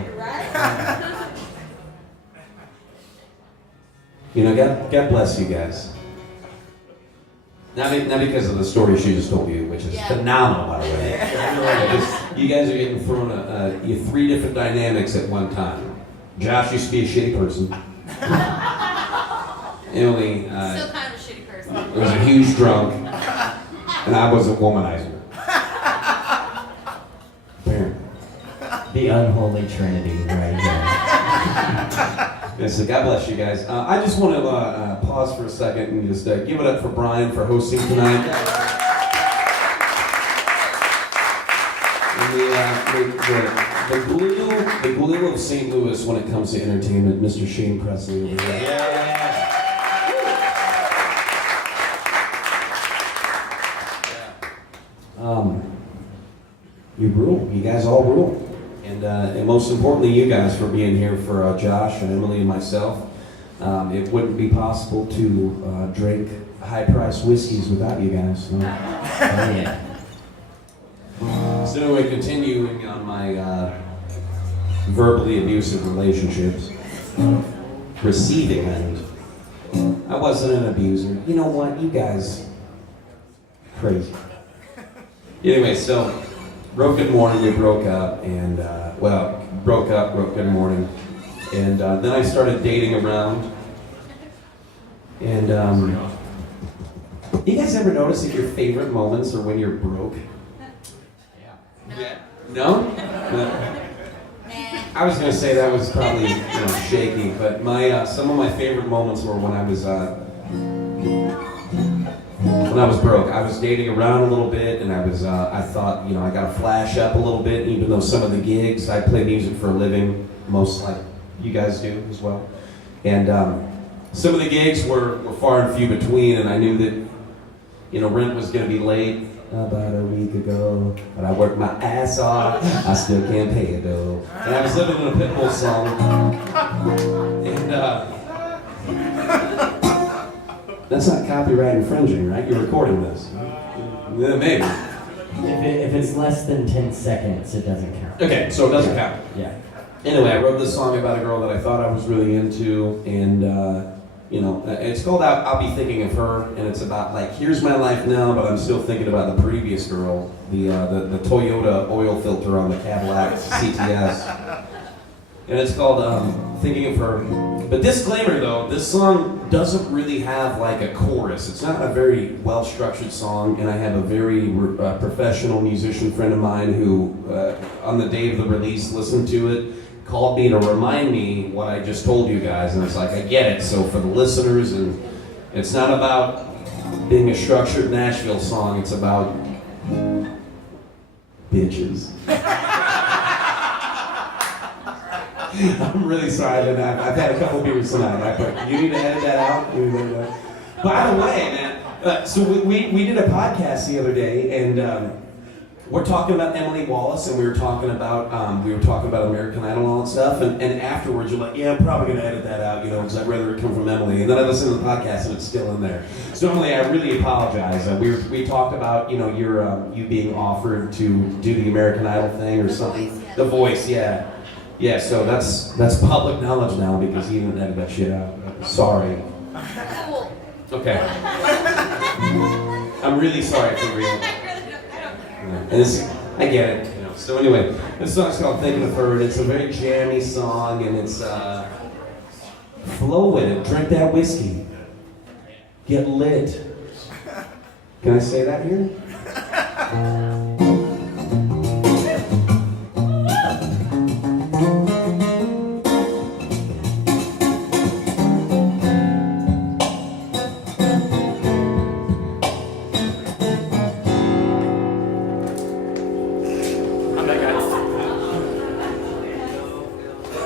You know, God bless you guys. Not because of the story she just told you, which is phenomenal, by the way. You guys are getting thrown you 3 different dynamics at one time. Josh used to be a shitty person. Emily Still kind of a shitty person. was a huge drunk, and I was a womanizer. Apparently. The unholy trinity right here. Yeah, so God bless you guys. I just want to pause for a second and just give it up for Brian for hosting tonight. And the glue of St. Louis when it comes to entertainment, Mr. Shane Presley over here. You rule. You guys all rule. And most importantly, you guys for being here for Josh and Emily and myself. It wouldn't be possible to drink high-priced whiskeys without you guys. So. Yeah. So anyway, continuing on my verbally abusive relationships, receiving end. I wasn't an abuser. You know what? You guys, crazy. Anyway, so wrote Good Morning, we broke up, and broke up, wrote Good Morning, and then I started dating around, and you guys ever notice that your favorite moments are when you're broke? Yeah. No? I was gonna say that was probably shaky, but my some of my favorite moments were when I was broke. I was dating around a little bit, and I thought, I got to flash up a little bit, even though some of the gigs, I play music for a living, most like you guys do as well. And some of the gigs were far and few between, and I knew that, rent was going to be late about a week ago, but I worked my ass off, I still can't pay it though. And I was living in a Pitbull song, and that's not copyright infringing, right? You're recording this. Yeah, maybe. If it's less than 10 seconds, it doesn't count. Okay, so it doesn't count. Yeah. Anyway, I wrote this song about a girl that I thought I was really into, and it's called I'll Be Thinking of Her, and it's about here's my life now, but I'm still thinking about the previous girl, the Toyota oil filter on the Cadillac CTS. And it's called Thinking of Her. But disclaimer though, this song doesn't really have a chorus. It's not a very well-structured song, and I have a very professional musician friend of mine who, on the day of the release, listened to it, called me to remind me what I just told you guys, and it's I get it. So for the listeners, and it's not about being a structured Nashville song, it's about bitches. I'm really sorry that I've had a couple beers tonight, but you need to edit that out. By the way, man, so we did a podcast the other day, and we're talking about Emily Wallace, and we were talking about American Idol and all that stuff, and afterwards you're like, yeah, I'm probably gonna edit that out, because I'd rather it come from Emily. And then I listened to the podcast, and it's still in there. So Emily, I really apologize. We talked about you being offered to do the American Idol thing or something. The Voice, yeah. Yeah, so that's public knowledge now because he didn't edit that shit out. Sorry. Okay. I'm really sorry for real. And I get it. So anyway, this song's called Thinking of Her, and it's a very jammy song, and it's flow with it. Drink that whiskey. Get lit. Can I say that here?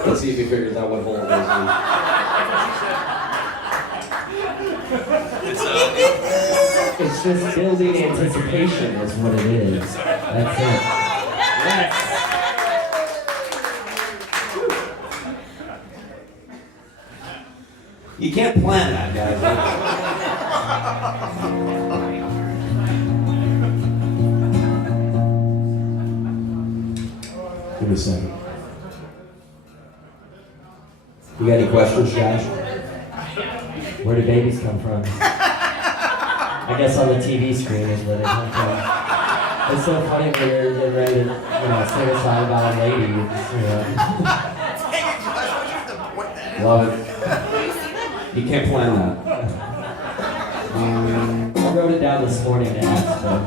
Let's see if he figures out what hole it is. It's just building anticipation is what it is. That's it. Yes. You can't plan that, guys. Give me a second. You got any questions, Josh? Where do babies come from? I guess on the TV screen is what it is. It's so funny when you're getting ready to, sing a song about a lady. Love it. You can't plan that. I wrote it down this morning to ask them.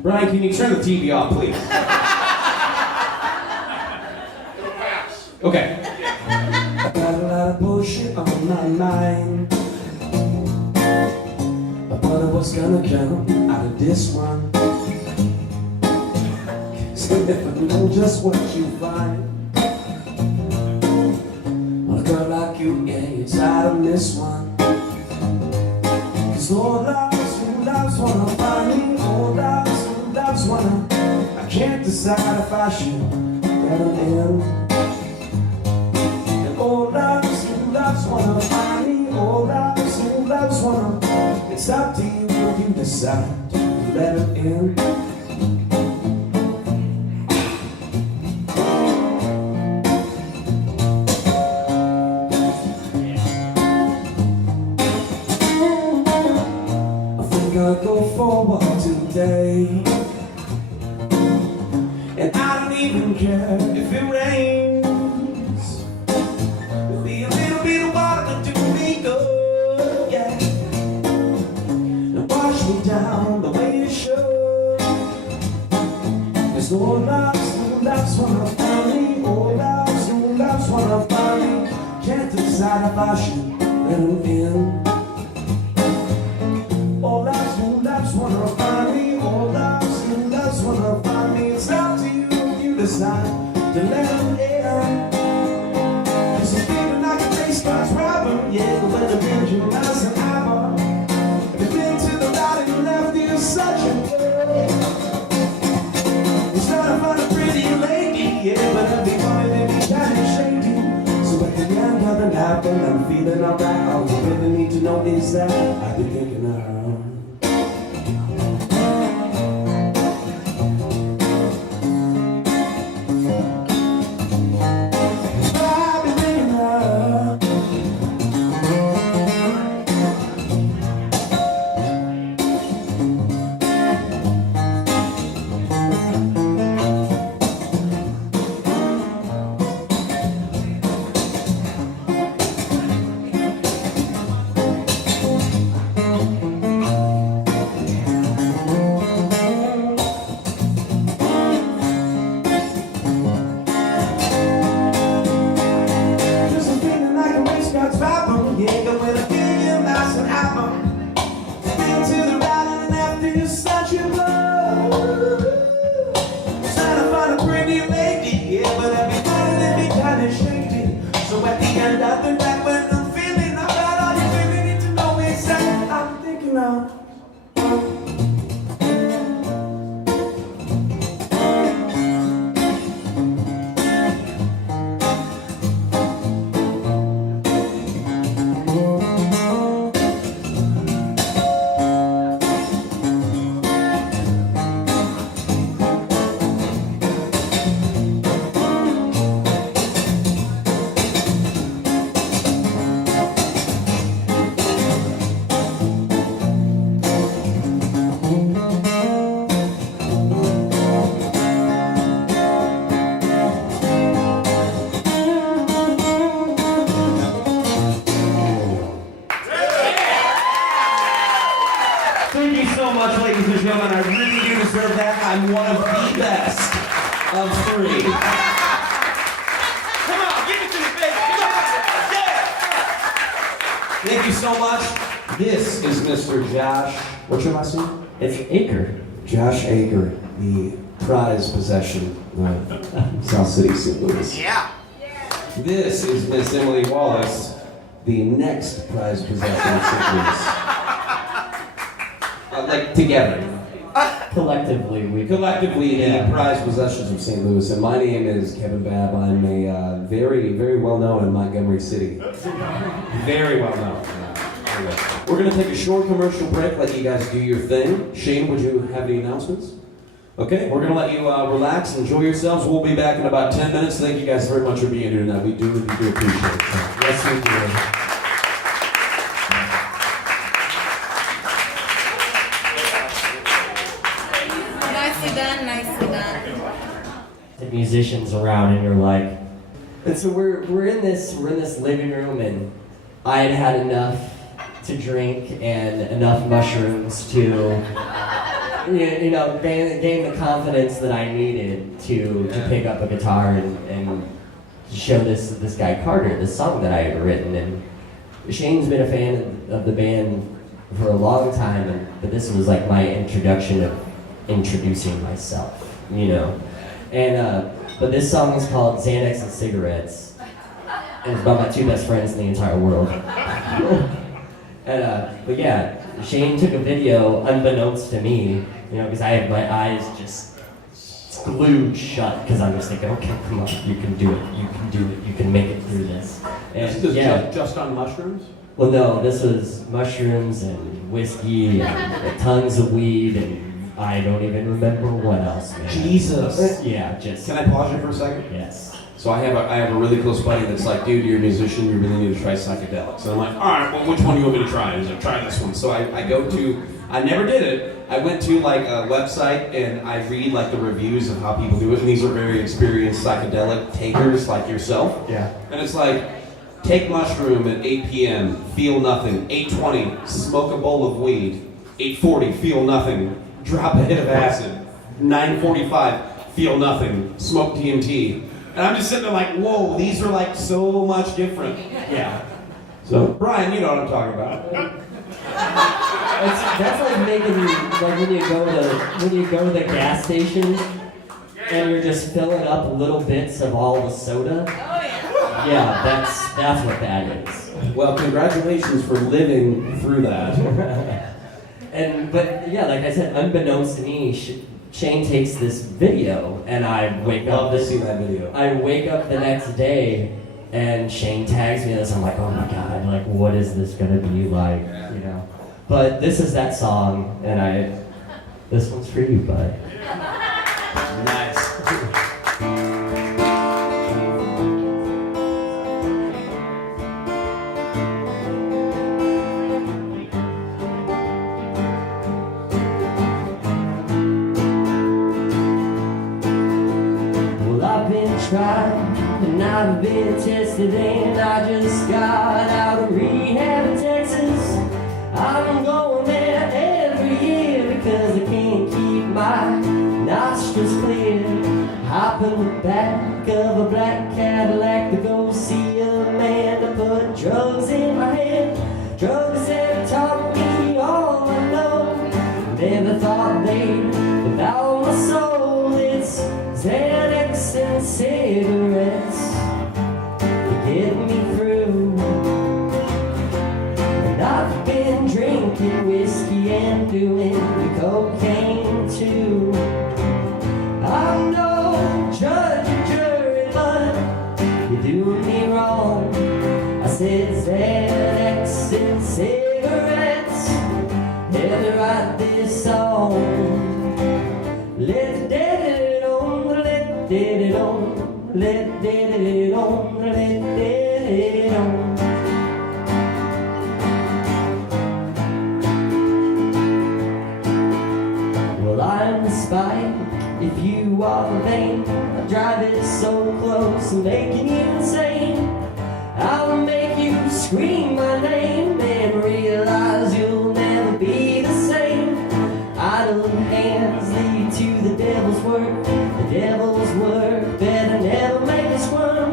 Brian, can you turn the TV off, please? Okay. I got a lot of bullshit on my mind, but what's gonna come out of this one? So if I know just what you find, on a girl like you, yeah, you're tired of this one. Cause all loves wanna find me, all loves wanna. I can't decide if I should let them in. All loves wanna find me, all loves wanna. It's up to you if you decide to let it in. I think I'll go for a walk today, and I don't even care if it rains. Down the way you should. There's no loves wanna find me, all loves wanna find me. Can't decide if I should let them in. All loves wanna find me, all loves wanna find me. It's up to you if you decide to let them in. Cause I'm feeling like a race car's robber, yeah, but when the engine lasts an hour. Such a girl. It's not a fun pretty lady, yeah, but everybody they be kind of shady. So at the end of the night when I'm feeling alright, all you really need to know is that I've been thinking of her. I'm one of the best of three. Come on, give it to me, baby. Yeah. Thank you so much. This is Mr. Josh. What's your last name? It's Eaker. Josh Eaker, the prize possession of South City, St. Louis. Yeah. This is Miss Emily Wallace, the next prize possession of St. Louis. Like together. Collectively, the prize possessions of St. Louis. And my name is Kevin Babb. I'm a very, very well known in Montgomery City. Very well known. We're going to take a short commercial break, let you guys do your thing. Shane, would you have any announcements? Okay, we're going to let you relax, enjoy yourselves. We'll be back in about 10 minutes. Thank you guys very much for being here tonight. We do appreciate it. Yes, we do. Nicely done, nicely done. The musicians around, and you're like, and so we're in this living room, and I had enough to drink and enough mushrooms to gain the confidence that I needed to pick up a guitar and show this guy Carter this song that I had written. And Shane's been a fan of the band for a long time, but this was like my introduction of introducing myself, And but this song is called Xanax and Cigarettes, and it's about my two best friends in the entire world. But yeah, Shane took a video unbeknownst to me, because I have my eyes just glued shut, because I'm just thinking, okay, come on, you can do it, you can make it through this. And This is just on mushrooms? Well, no, this was mushrooms and whiskey and tons of weed, and I don't even remember what else, man. Jesus. Yeah, just... Can I pause you for a second? Yes. So I have a really close buddy that's like, dude, you're a musician, you really need to try psychedelics. And I'm like, all right, well, which one do you want me to try? And he's like, try this one. So I never did it. I went to like a website and I read like the reviews of how people do it. And these are very experienced psychedelic takers like yourself. Yeah. And it's like, take mushroom at 8 p.m., feel nothing. 8:20, smoke a bowl of weed. 8:40, feel nothing. Drop a hit of acid. 9:45, feel nothing. Smoke DMT. And I'm just sitting there like, whoa, these are like so much different. Yeah. So, Brian, you know what I'm talking about. That's like making when you go to the gas station and you're just filling up little bits of all the soda. Oh yeah. Yeah, that's what that is. Well, congratulations for living through that. But yeah, like I said, unbeknownst to me, Shane takes this video, and I wake up to see that video. I wake up the next day, and Shane tags me in this. I'm like, oh my god, like what is this gonna be like, But this is that song, and this one's for you, bud. Nice. Tried, and I've been tested, and I just got out of rehab in Texas. I'm going there every year because I can't keep my nostrils clear. Hop in the back of a black Cadillac to go see a man to put drugs in my head. Drugs have taught me all I know. Never thought they'd devour my soul. It's Xanax and cigarettes to get me through. And I've been drinking whiskey and doing cocaine too. I'm no judge or jury, but you're doing me wrong. I said Xanax and cigarettes, had to write this song. Let the dead on, let it on, let it on, let it on. Well, I'm the spike, if you are the vein, I drive it so close and making you insane. I'll make you scream my name and realize you'll never be the same. Idle hands lead to the devil's work. The devil's work better never make us squirm.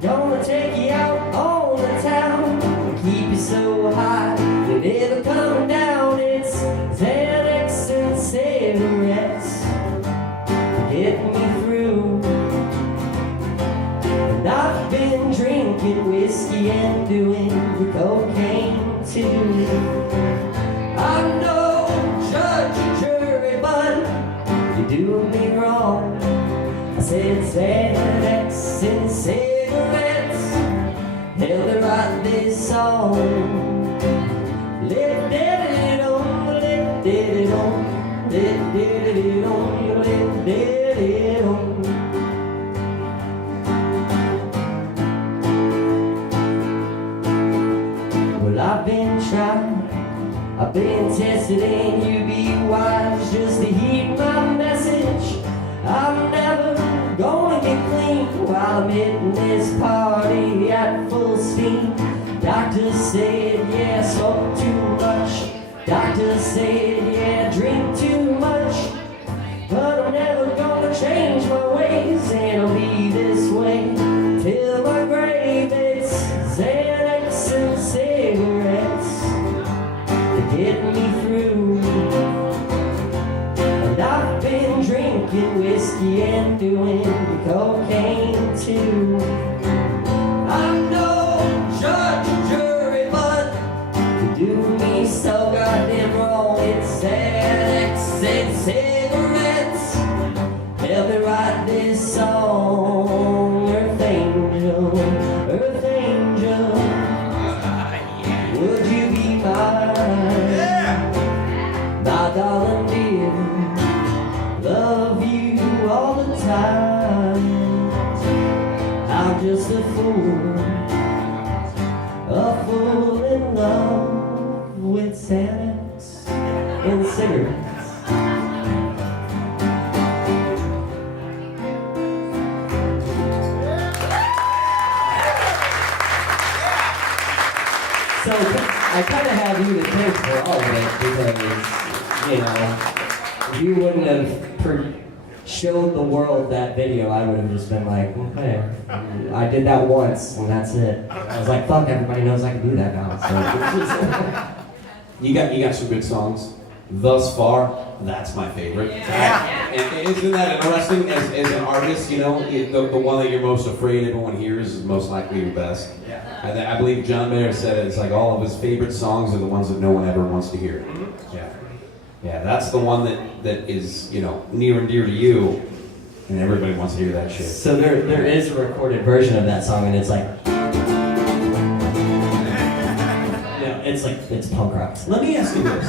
Gonna take you out on the town and keep you so high you're never coming down. It's Xanax and cigarettes to get me through. And I've been drinking whiskey and doing cocaine too. I'm no judge or jury, but you're doing me wrong. I said Xanax and cigarettes, held to write this song. Let it on, let it on, let it on, I've been trying, I've been tested and you be wise just to heed my message. I'm never gonna get clean while I'm hitting this party at full steam. Doctor said, yeah, smoke too much. Doctor said, yeah, drink too much. But I'm never gonna change my ways, and I'll be this way till my grave. It's Xanax and cigarettes to get me through. And I've been drinking whiskey and doing cocaine too. I'm no judge or jury, but you do me so goddamn wrong. It's Xanax and cigarettes. Help me write this song, Earth Angel, Earth Angel. Would you be mine, my darling dear? Love you all the time. I'm just a fool in love with Xanax and cigarettes. So I kind of have you to thank for all of it because, you know, if you wouldn't have showed the world that video, I would have just been like, okay, I did that once and that's it. I was like, fuck, everybody knows I can do that now. So. You got some good songs. Thus far, that's my favorite. And isn't that interesting? As an artist, you know, the one that you're most afraid everyone hears is most likely your best. I believe John Mayer said it's like all of his favorite songs are the ones that no one ever wants to hear. Yeah, that's the one that is, you know, near and dear to you, and everybody wants to hear that shit. So there is a recorded version of that song, and it's like, it's punk rock. Let me ask you this.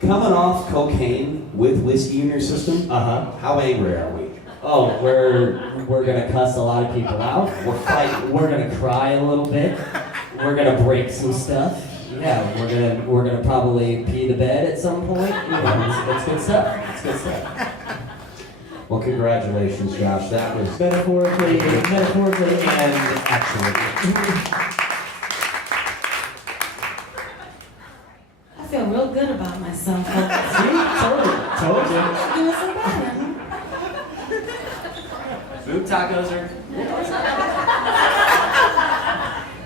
Coming off cocaine with whiskey in your system, how angry are we? Oh, we're gonna cuss a lot of people out. We're gonna cry a little bit. We're gonna break some stuff. Yeah, we're gonna probably pee the bed at some point. You know, it's good stuff. It's good stuff. Well, congratulations, Josh. That was Metaphorically, and actually. I feel real good about myself. See? Told you. Doing so bad. Food tacos are.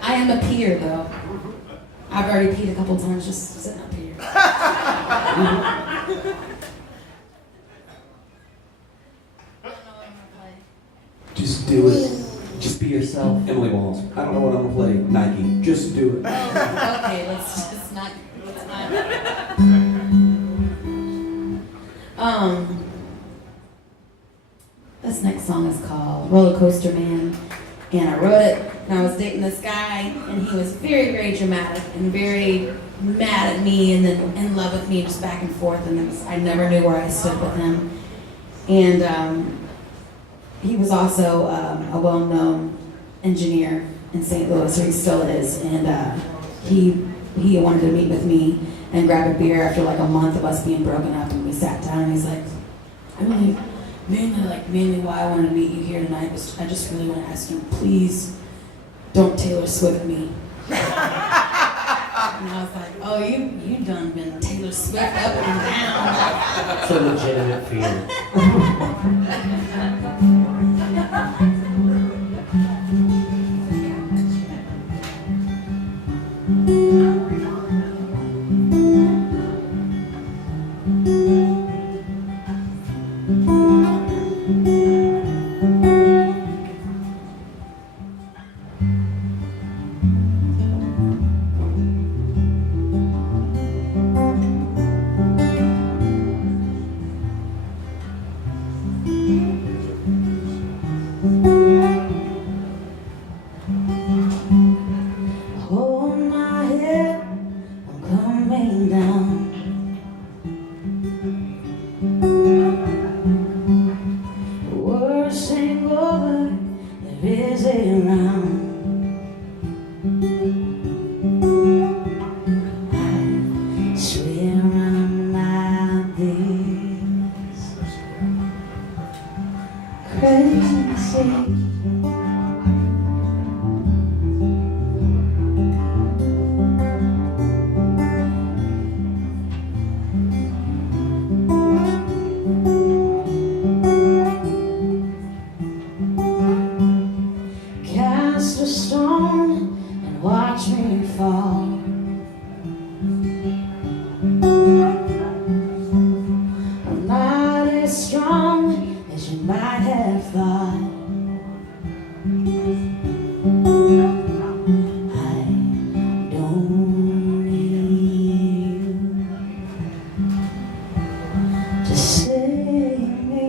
I am a peer, though. I've already peed a couple times just sitting up here. Just do it. Just be yourself. Emily Wallace. I don't know what I'm gonna play. Nike. Just do it. Okay, let's not. This next song is called Roller Coaster Man, and I wrote it and I was dating this guy, and he was very, very dramatic and very mad at me and then in love with me, just back and forth, and I never knew where I stood with him. And he was also a well-known engineer in St. Louis, or he still is, and he wanted to meet with me and grab a beer after like a month of us being broken up, and we sat down and he's like, mainly why I wanted to meet you here tonight was I just really want to ask you, please don't Taylor Swift me. And I was like, oh, you done been Taylor Swift up and down. It's a legitimate fear. Hold my watch me fall. I'm not as strong as you might have thought. I don't need you to save me.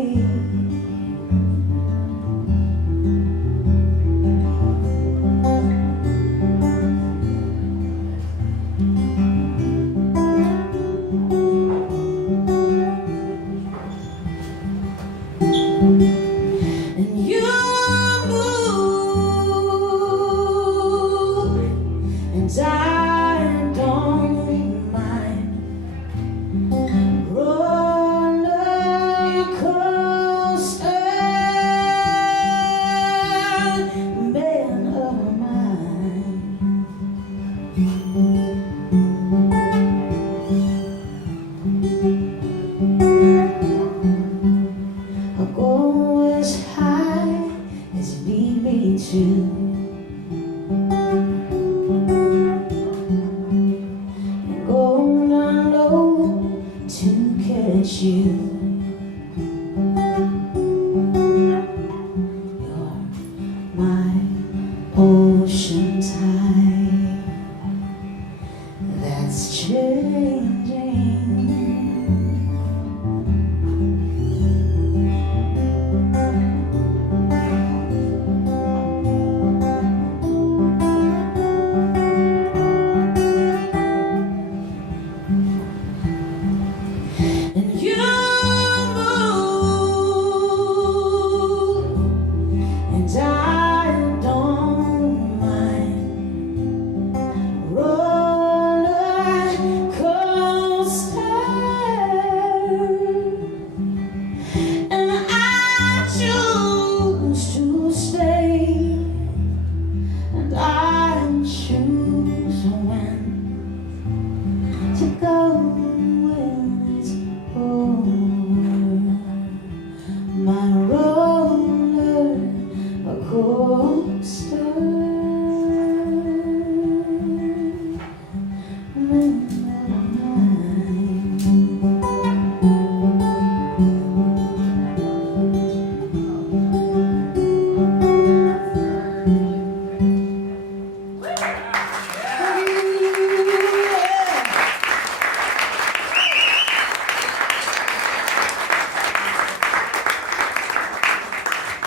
And you move, and I don't mind. Roller coaster, man of mine. I'll go as high as you need me to, and go down low to catch you. You're my ocean tide that's changing. And you move, and I don't mind. Roller coaster, and I choose to stay, and I choose when to go. My roller coaster.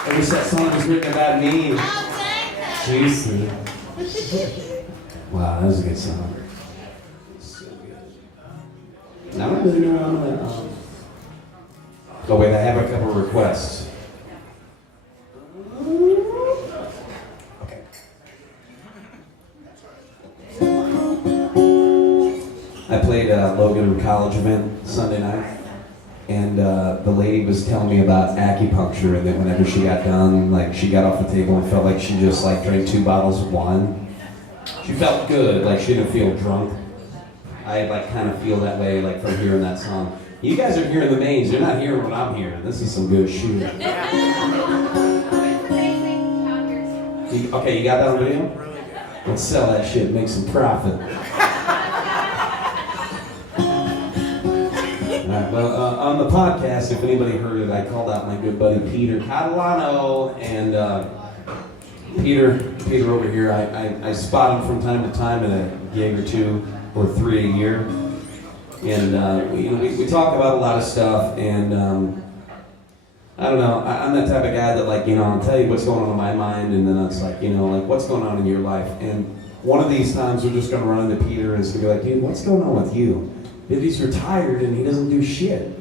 I wish that song was written about me. Juicy. Wow, that was a good song. So good. Now I'm moving around that. Oh wait, I have a couple requests. Okay. I played Logan college event Sunday night, and the lady was telling me about acupuncture, and that whenever she got done, like she got off the table and felt like she just like drank 2 bottles of wine. She felt good, like she didn't feel drunk. I like kind of feel that way like from hearing that song. You guys are hearing the mains, you're not hearing what I'm hearing. This is some good shit. Okay, you got that on video? Let's sell that shit, make some profit. Alright, well, on the podcast, if anybody heard it, I called out my good buddy Peter Catalano, and Peter over here, I spot him from time to time at a gig or 2 or 3 a year, and we talk about a lot of stuff, and I don't know, I'm that type of guy that I'll tell you what's going on in my mind, and then it's like what's going on in your life, and one of these times we're just gonna run into Peter and it's gonna be like, dude, what's going on with you? Dude, he's retired and he doesn't do shit.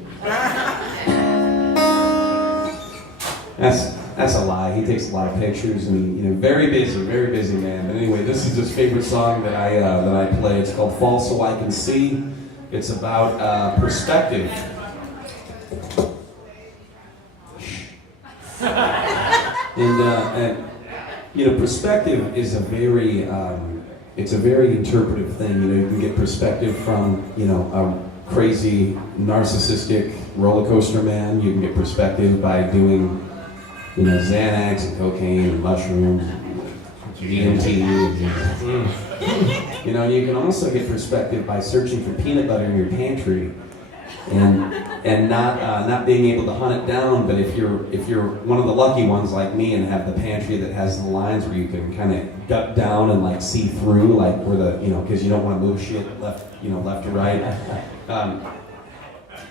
That's a lie. He takes a lot of pictures and very busy man. But anyway, this is his favorite song that I play. It's called Fall So I Can See. It's about perspective. And perspective is a very it's a very interpretive thing. You can get perspective from a crazy narcissistic roller coaster man. You can get perspective by doing Xanax and cocaine and mushrooms, You know, you can also get perspective by searching for peanut butter in your pantry, and not being able to hunt it down. But if you're one of the lucky ones like me and have the pantry that has the lines where you can kind of gut down and like see through, like where the because you don't want to move shit left to right.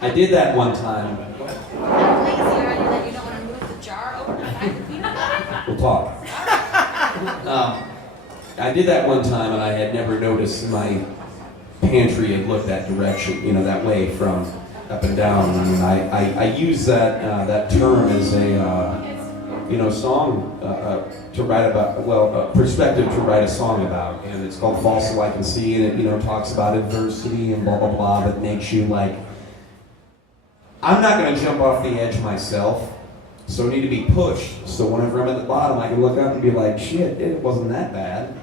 I did that one time. How lazy are you that you don't want to move the jar over to find the peanut butter? We'll talk. I did that one time, and I had never noticed my pantry had looked that direction, that way from up and down. And I use that term as a song to write about, perspective to write a song about, and it's called False So I Can See, and it talks about adversity and blah blah blah that makes you like. I'm not going to jump off the edge myself. So I need to be pushed. So whenever I'm at the bottom, I can look up and be like, shit, it wasn't that bad.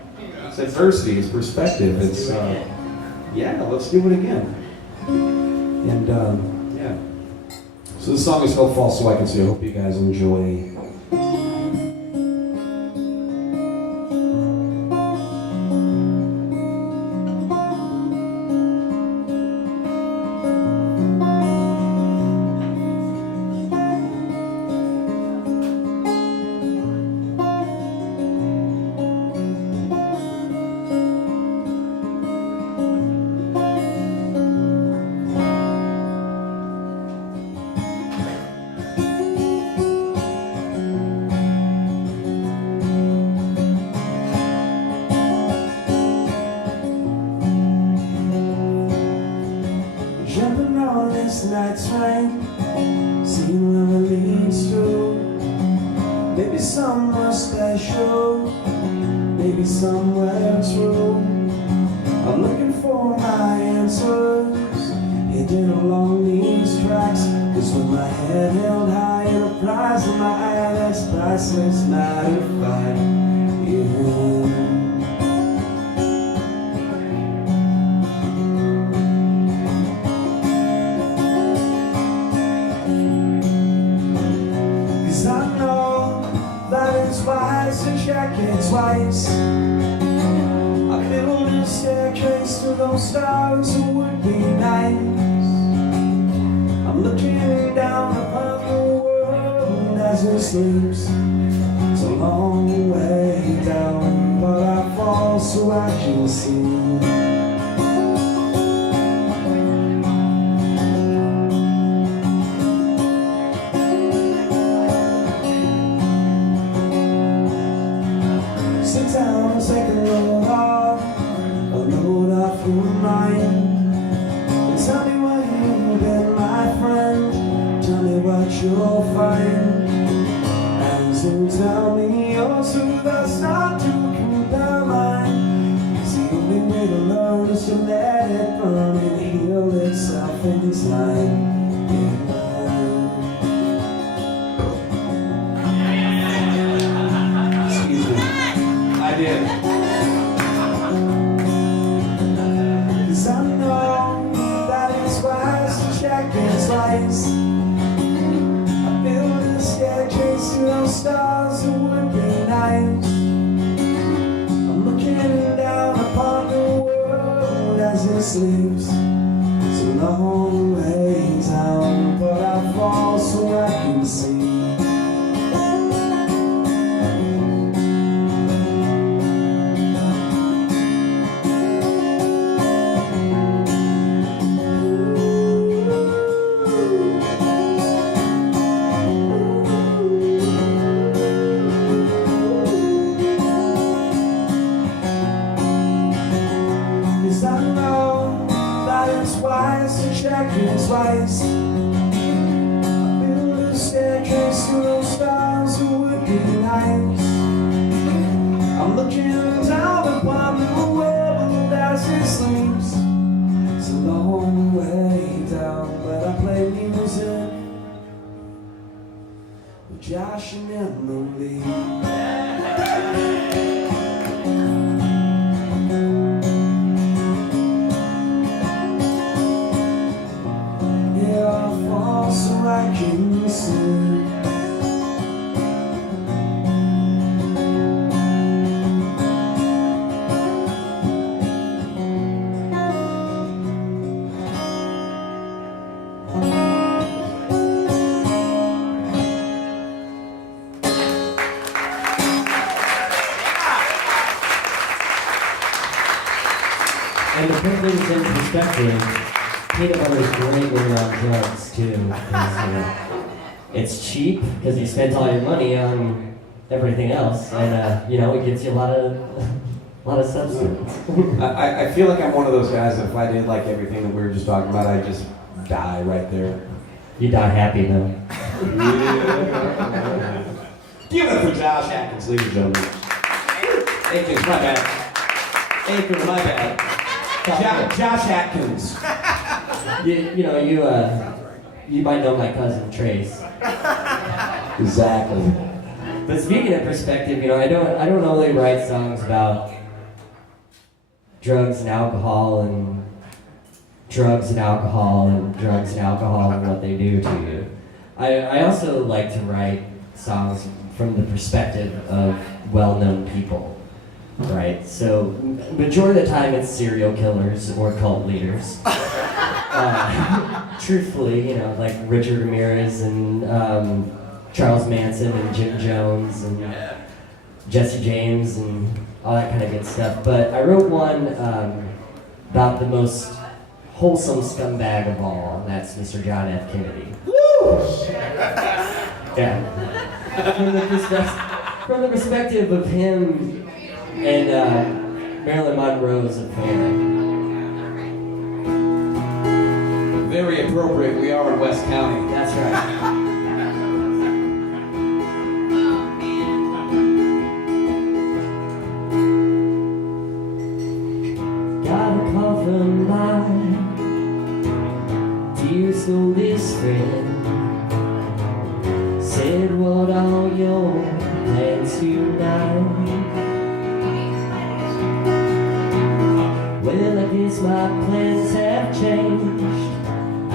It's adversity, it's perspective. It's, let's do it again. And, yeah. So this song is called False So I Can See. I hope you guys enjoy. Jumping on this night train, seeing where it leads to. Maybe somewhere special, maybe somewhere true. I'm looking for my answers, hidden along these tracks. Cause with my head held high and a prize in my eye that's priceless, matter of fact, yeah. Twice and check it twice. I built a staircase to those stars who would be nice. I'm looking down upon the world as it sleeps. It's a long way down, but I fall so I can see. Take a load off your mind, and tell me what you've been, my friend. Tell me what you'll find, and so tell me yours who does not to compare mine. 'Cause the only way to learn is to let it burn and heal itself in time. Excuse me, I did. Slice. I built a staircase to those stars who would be nice. I'm looking down upon the world as it sleeps. It's a long way down, but I fall so I can see. Twice. I built a staircase to those stars who would be nice. I'm looking down upon the world as it sleeps. It's a long way down, but I play music with Josh and Emily. So I can see. And to put things in perspective, peanut butter is great when you're on drugs too. 'Cause, it's cheap because you spent all your money on everything else, and it gives you a lot of substance. I feel like I'm one of those guys that if I did like everything that we were just talking about, I'd just die right there. You die happy though. Give it up for Josh Atkins, ladies and gentlemen. Atkins, my bad. Atkins, my bad. Josh Atkins. You might know my cousin Trace. Exactly. But speaking of perspective, I don't only write songs about drugs and alcohol and drugs and alcohol and drugs and alcohol and what they do to you. I also like to write songs from the perspective of well-known people, right? So majority of the time it's serial killers or cult leaders. Truthfully, like Richard Ramirez and Charles Manson and Jim Jones and Jesse James and all that kind of good stuff. But I wrote one about the most wholesome scumbag of all, and that's Mr. John F. Kennedy. Woo! Yeah. From the perspective of him and Marilyn Monroe's affair. Very appropriate. We are in West County. That's right. Got a call from my dearest oldest friend. Said, what are your plans tonight? Well, I guess my plans have changed.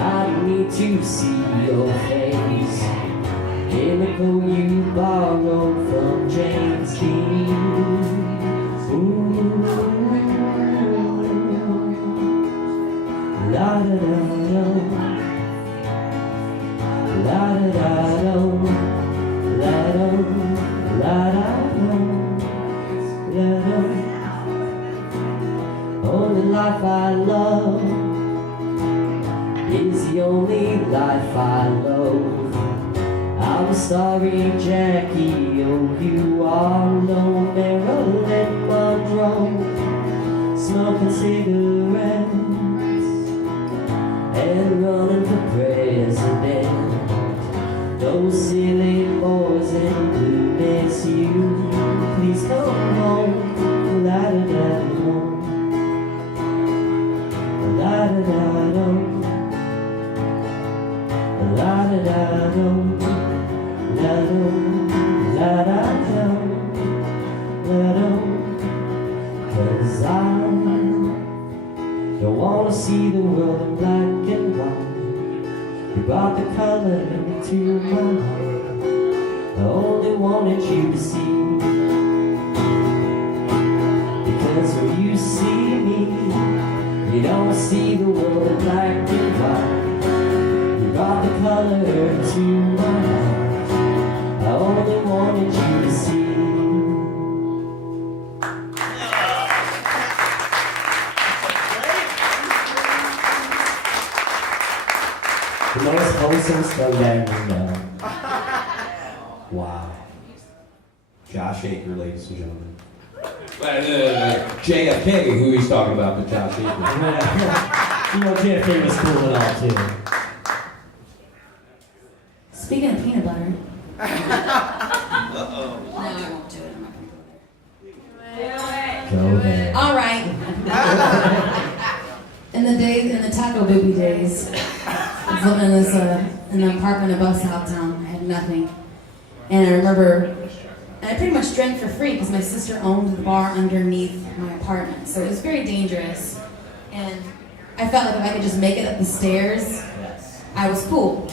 I need to see your face in the coat you borrowed from James Dean. Ooh, la da da da, la da da da, la da la da da, la da. Only life I love is the only life I love. I'm sorry, Jackie, oh, you are no Marilyn Monroe, smoking cigarettes and running for president. Those silly boys in blue miss you. Please come home, la da da home, la da da home. La da da do, la do, la da do, la do. 'Cause I don't wanna see the world in black and white. You brought the color into my heart. I only wanted you to see. Because when you see me, you don't see the world in black and white. Brought the color to my heart. I only wanted you to see. The most wholesome scumbag we know. Wow. Josh Eaker, ladies and gentlemen. JFK, who he's talking about, but Josh Eaker. JFK was cool and all too. Speaking of peanut butter. No, I won't do it. I'm not going to go there. Go there. All right. In the taco booby days, I was living in in an apartment above Southtown. I had nothing, and I remember, and I pretty much drank for free because my sister owned the bar underneath my apartment, so it was very dangerous. And I felt like if I could just make it up the stairs, I was cool.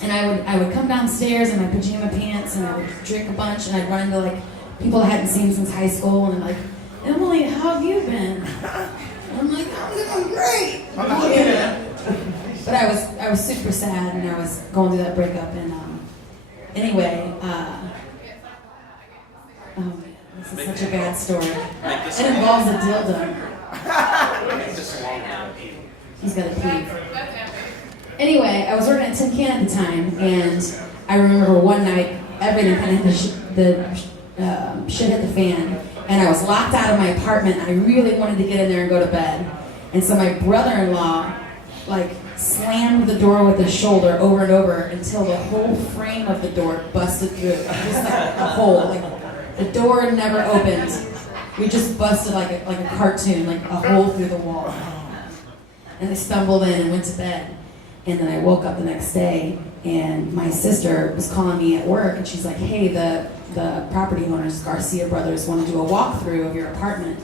And I would come downstairs in my pajama pants and I would drink a bunch and I'd run into like people I hadn't seen since high school and they're like, Emily, how have you been? And I'm like, I'm great. But I was super sad and I was going through that breakup and anyway, oh man, this is such a bad story. It involves a dildo. He's got a pee. Anyway, I was working at Tin Can at the time, and I remember one night, everything kind of shit hit the fan, and I was locked out of my apartment. I really wanted to get in there and go to bed. And so my brother-in-law, like, slammed the door with his shoulder over and over until the whole frame of the door busted through. Just like a hole. Like, the door never opened. We just busted like a cartoon, like a hole through the wall. And I stumbled in and went to bed. And then I woke up the next day, and my sister was calling me at work, and she's like, hey, the property owners, Garcia Brothers, want to do a walkthrough of your apartment.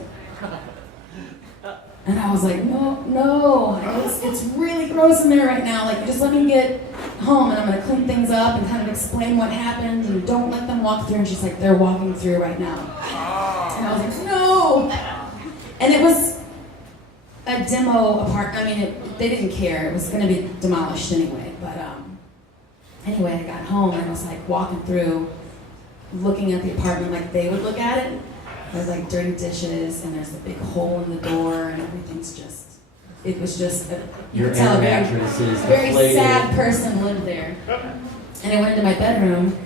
And I was like, no, it's really gross in there right now. Like, just let me get home, and I'm going to clean things up and kind of explain what happened, and don't let them walk through. And she's like, they're walking through right now. And I was like, no. And it was a demo apartment. I mean, they didn't care. It was going to be demolished anyway. But anyway, I got home, and I was like walking through, looking at the apartment like they would look at it. There's like dirty dishes, and there's a big hole in the door, and everything's just, it was just, you could tell a very sad person lived there. And I went into my bedroom,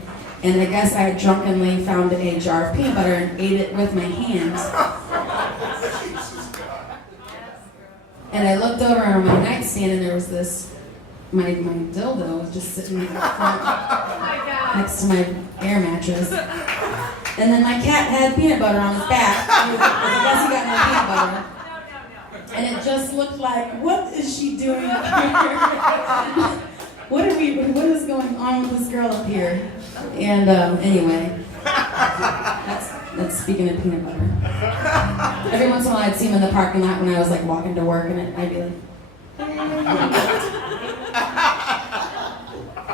and I guess I had drunkenly found a jar of peanut butter and ate it with my hands. And I looked over on my nightstand, and there was this, my dildo was just sitting next to my air mattress. And then my cat had peanut butter on his back. I guess he got no peanut butter. And it just looked like, what is she doing up here? What is going on with this girl up here? And anyway, that's speaking of peanut butter. Every once in a while I'd see him in the parking lot when I was like walking to work, and I'd be like,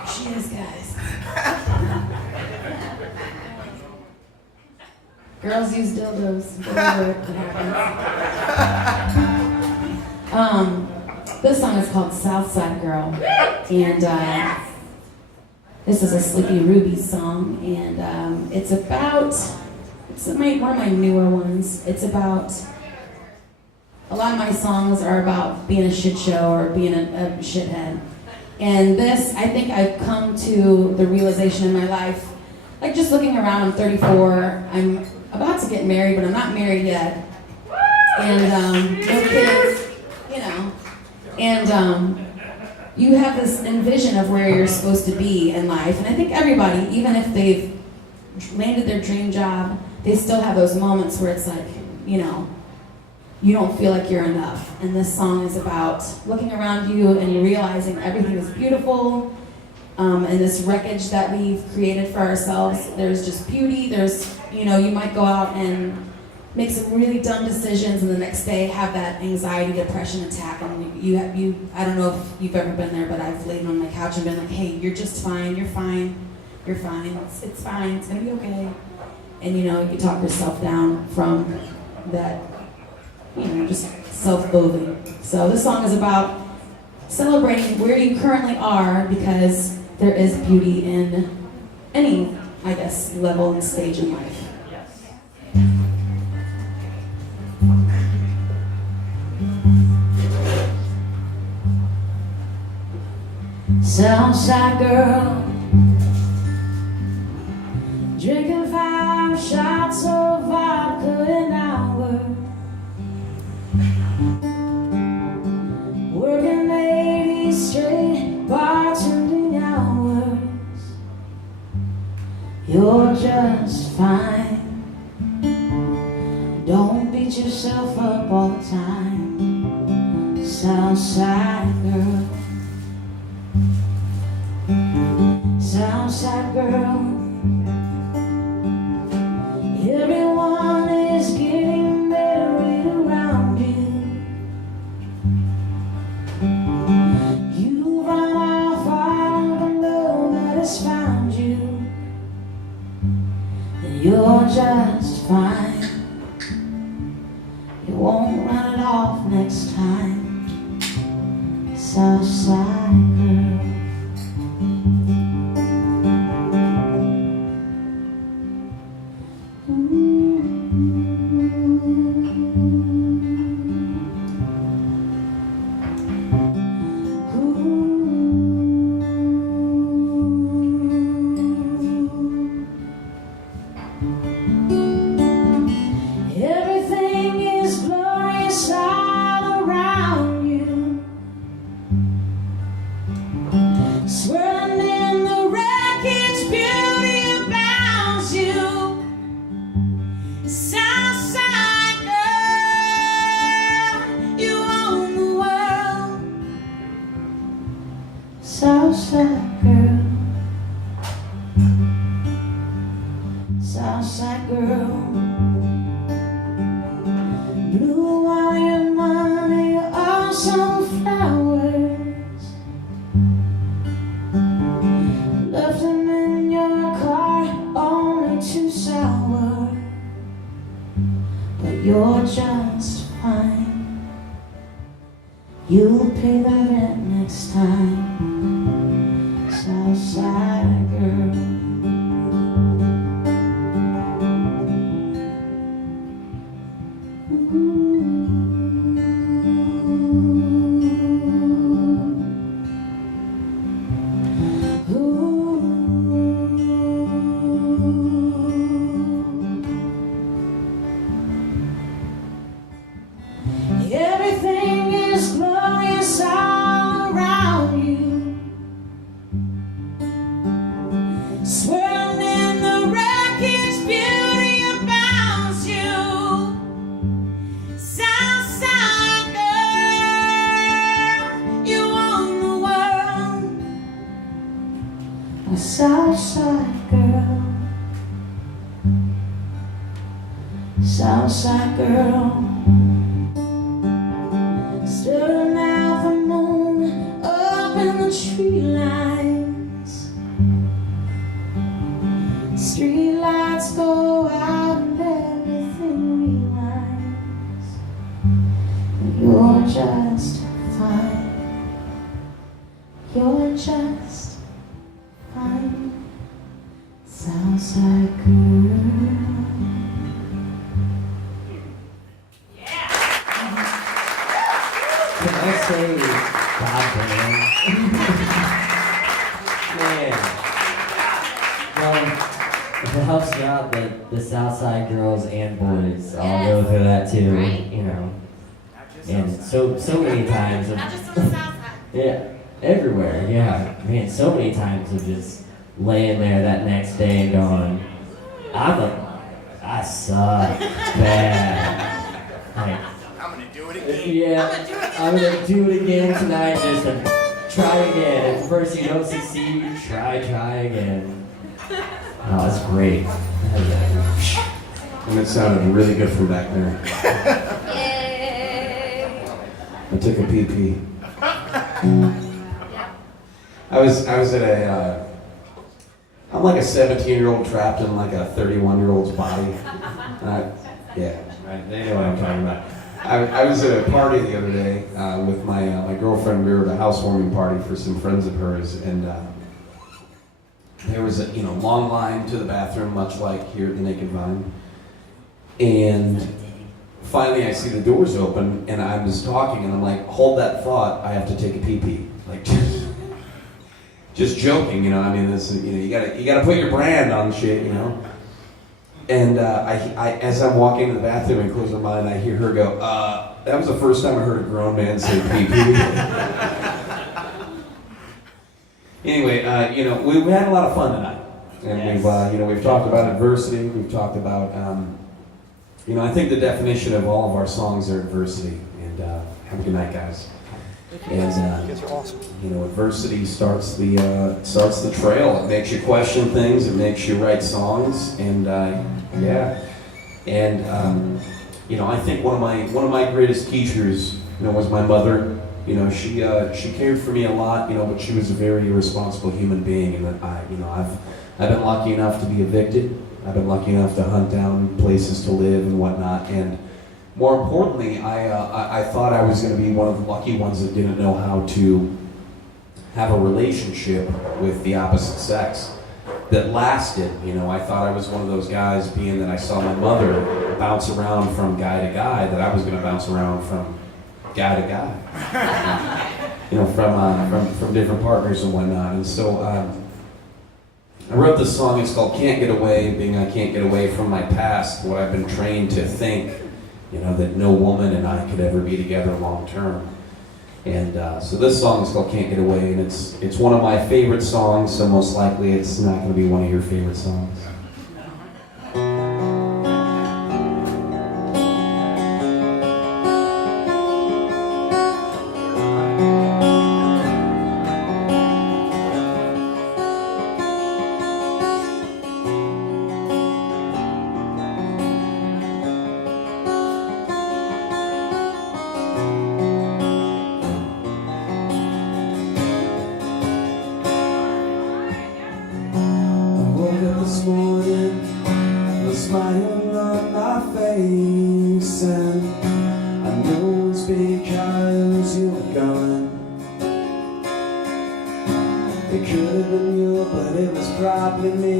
she is, guys. Girls use dildos. Whatever happens. This song is called Southside Girl, and this is a Sleepy Ruby song, and it's one of my newer ones. It's about, a lot of my songs are about being a shit show or being a shithead. And this, I think I've come to the realization in my life, like just looking around, I'm 34, I'm about to get married, but I'm not married yet. And no kids, you know. And you have this envision of where you're supposed to be in life. And I think everybody, even if they've landed their dream job, they still have those moments where it's like, you know, you don't feel like you're enough. And this song is about looking around you and realizing everything is beautiful. And this wreckage that we've created for ourselves, there's just beauty. There's, you know, you might go out and make some really dumb decisions, and the next day have that anxiety, depression attack, and you I don't know if you've ever been there, but I've laid on my couch and been like, hey, you're just fine, you're fine, it's fine, it's gonna be okay. And you know, you talk yourself down from that, you know, just self-loathing. So this song is about celebrating where you currently are, because there is beauty in any, I guess, level and stage in life. Southside girl, drinking 5 shots of vodka an hour, working 80 straight bartending hours. You're just fine. Don't beat yourself up all the time, Southside girl. Southside girl, everyone is getting married around you. You run off all the love that has found you, and you're just fine. You won't run it off next time, Southside girl. Southside girl, Southside girl. Blue wire money or some flowers. Left them in your car, only too sour. But you're just fine. You'll pay the rent next time, Southside girl. Everything is glorious all around you, swirling in the wreckage, beauty abounds you. Southside girl, you own the world. A Southside girl, Southside girl. Staring at the moon up in the tree lines. Street lights go out and everything relights. You're just fine. You're just fine, Southside girl. Can I say Bob Dylan? Man. Well, if it helps you out, the Southside girls and boys all go through that too, you know. And so many times of, Not just on the south side. yeah, everywhere, yeah. Man, so many times of just laying there that next day and going, I suck bad. Like, I'm gonna do it again. yeah, I'm gonna do it again tonight. Just to try again. If first you don't succeed, try again. Oh, that's great. And it sounded really good from back there. Yay! I took a pee. I was at a, I'm like a 17-year-old trapped in like a 31-year-old's body. Yeah, right, they know what I'm talking about. I was at a party the other day with my girlfriend. We were at a housewarming party for some friends of hers, and there was a long line to the bathroom, much like here at the Naked Vine. And finally, I see the doors open, and I was talking, and I'm like, "Hold that thought! I have to take a pee." Like, just joking, I mean, this, you gotta put your brand on shit, And I as I'm walking to the bathroom and close my mind, I hear her go, "That was the first time I heard a grown man say pee." Anyway, we had a lot of fun tonight, and we've talked about adversity. We've talked about, I think the definition of all of our songs are adversity. And have a good night, guys. And adversity starts the trail. It makes you question things. It makes you write songs. And I think one of my greatest teachers, was my mother. She cared for me a lot. But she was a very irresponsible human being. And I've been lucky enough to be evicted. I've been lucky enough to hunt down places to live and whatnot. And more importantly, I thought I was going to be one of the lucky ones that didn't know how to have a relationship with the opposite sex that lasted. I thought I was one of those guys, being that I saw my mother bounce around from guy to guy, that I was going to bounce around from guy to guy. From different partners and whatnot. And so I wrote this song. It's called "Can't Get Away," being I can't get away from my past, what I've been trained to think. That no woman and I could ever be together long term. And so this song is called "Can't Get Away," and it's one of my favorite songs, so most likely it's not going to be one of your favorite songs. because you were gone. It could have been you, but it was probably me.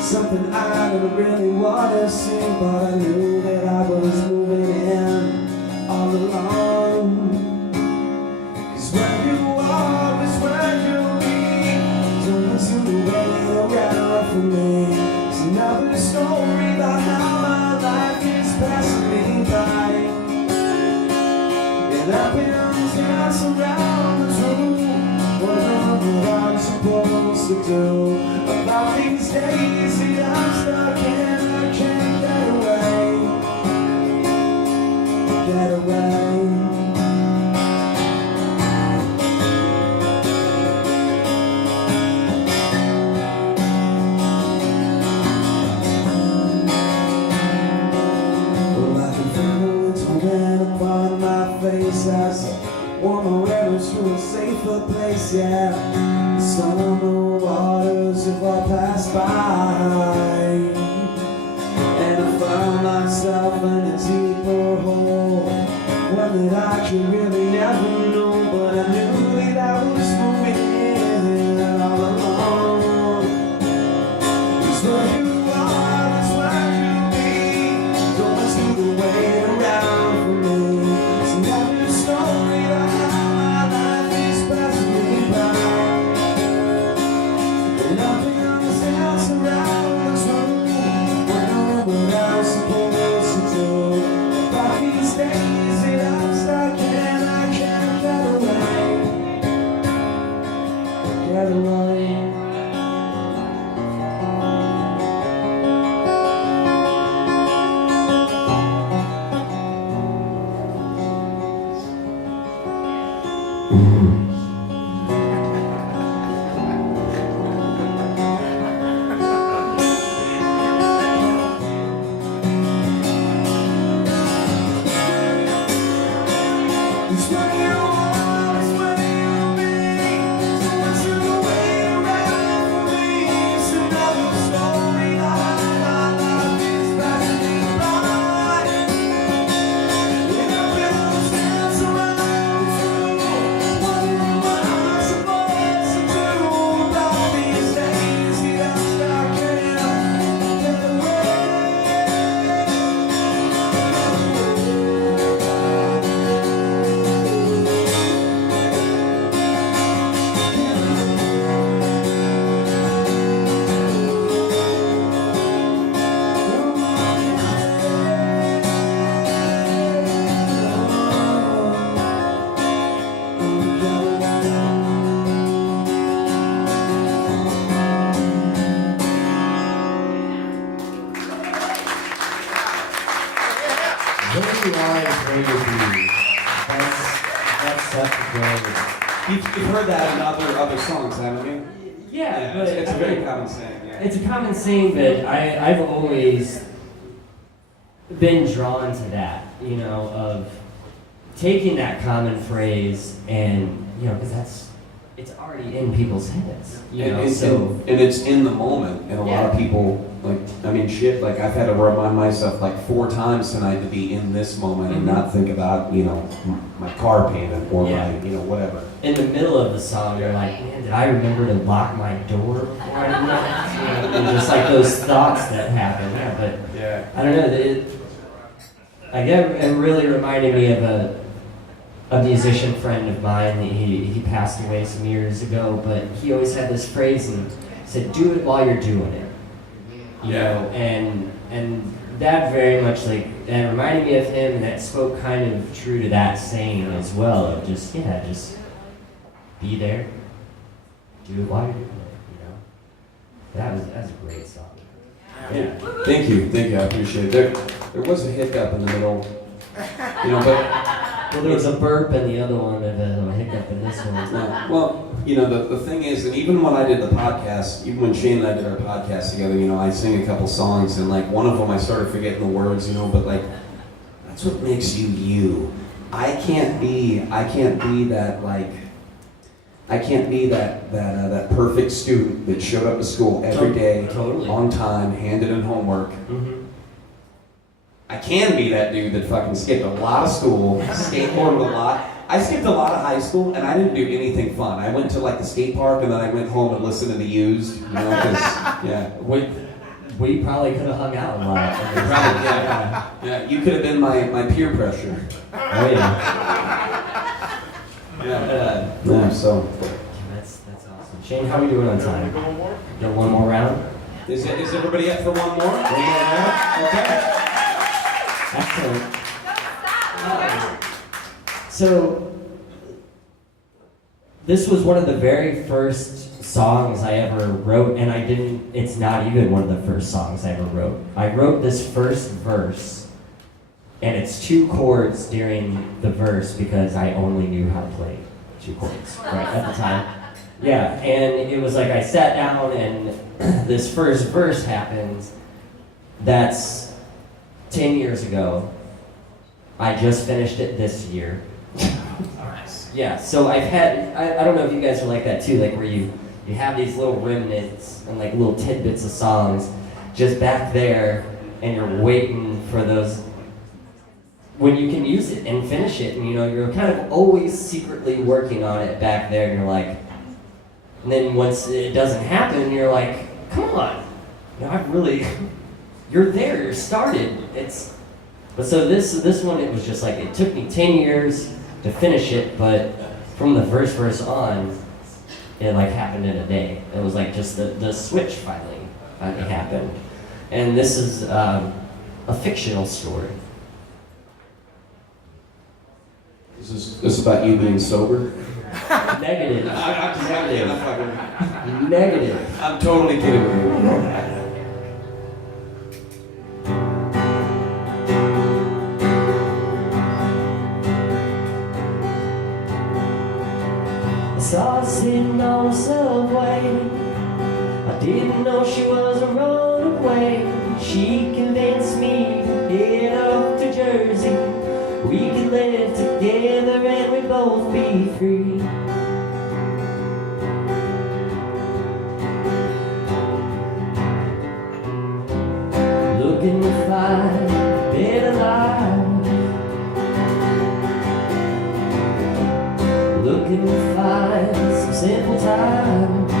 Something I never really wanted to see, but I knew that I was moving in all along. 'Cause where you are is where you'll be. Don't listen to wait around for me. It's another story about how my life is passing me by. And I've been dancing around the room, wondering what I'm supposed to do about these days that I'm stuck in. I can't get away, get away. Well, I can feel it torn upon my face as I warm my rivers to a safer place, yeah. The summer waters have all passed by, and I found myself in a deeper hole, one that I could really never know, but I knew that I was moving in all along. 'Cause where you are is where you'll be. Don't listen to the wait around for me. It's another story about how my life is passing me by. And I've been dancing around this room, wondering what I'm supposed to do about these days that I'm stuck in. I can't get away, get away. It's where you are, it's where you'll be. So what's the way around for me? It's another story how my life is passing me by. And I've been dancing around through, wondering what I'm supposed to do about these days that I'm stuck in. Get away. Where you are is where you'll be. That's such a great. You've heard that in other songs, haven't you? Yeah, but it's a I very mean, common saying. Yeah. It's a common saying, but I've always been drawn to that, you know, of taking that common phrase and, you know, because it's already in people's heads, you know, and it's in the moment, and a lot of people, like, I mean, shit, like, I've had to remind myself, like, 4 times tonight to be in this moment and not think about, you know, my car payment or my, you know, whatever. in the middle of the song, you're like, man, did I remember to lock my door before I did that? You know, just like those thoughts that happen, yeah, but I don't know, it really reminded me of a musician friend of mine. He passed away some years ago, but he always had this phrase and said, "Do it while you're doing it." You know, and that very much that reminded me of him, and that spoke kind of true to that saying as well. Of just be there, do it while you're doing it. You know, that's a great song. Yeah. Thank you, I appreciate it. There was a hiccup in the middle, you know, but. Well, there was a burp in the other one, and a hiccup in this one. Well, you know, the thing is, and even when I did the podcast, even when Shane and I did our podcast together, you know, I sing a couple songs, and like one of them I started forgetting the words, you know, but like, that's what makes you you. I can't be that perfect student that showed up to school every day, on time, handed in homework. Mm-hmm. I can be that dude that fucking skipped a lot of school, skateboarded a lot. I skipped a lot of high school, and I didn't do anything fun. I went to like the skate park, and then I went home and listened to the Used, you know, because, yeah. We probably could have hung out a lot. Probably, yeah, you could have been my peer pressure. Oh yeah. Yeah, so. That's awesome. Shane, how are we doing on time? Got one more round? Is everybody up for one more? One more round? Okay. Excellent. So, this was one of the very first songs I ever wrote, and it's not even one of the first songs I ever wrote. I wrote this first verse, and it's 2 chords during the verse because I only knew how to play 2 chords right at the time. Yeah, and it was like I sat down and this first verse happened. That's 10 years ago. I just finished it this year. Yeah, so I've had, I don't know if you guys are like that too, like where you have these little remnants and like little tidbits of songs just back there, and you're waiting for those, when you can use it and finish it, and you know, you're kind of always secretly working on it back there, and you're like, and then once it doesn't happen, you're like, come on, you know, you're there, you're started, but so this one, it was just like, it took me 10 years to finish it, but from the first verse on, it like happened in a day. It was like just the switch finally happened. And this is a fictional story. Is this about you being sober? Negative. I'm just Negative. Negative. I'm totally kidding with you. I saw her sitting on the subway. I didn't know she was a runaway. She convinced me to head up to Jersey. We could live together and we'd both be free. Looking to find a better life. Looking to find some simple times,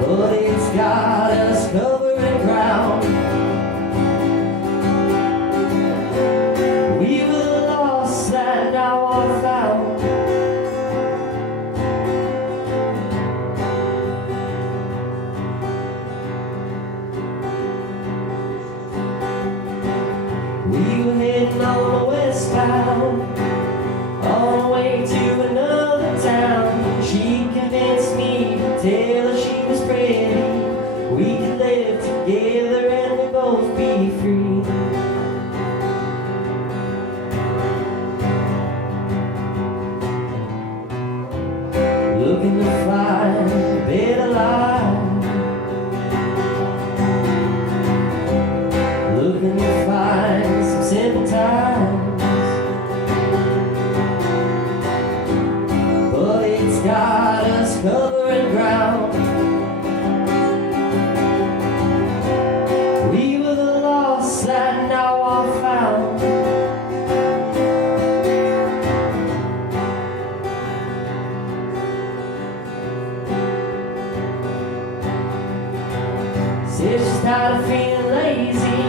but it's got us covering ground. We were lost and now are found. We were heading on the westbound, on the way to another town. She convinced me to tell her she was pretty. We could live together and we'd both be free. Looking to find a better life. Looking to find some simple times, but it's got us covering ground. We were the lost that now are found. Said she's tired of feeling lazy.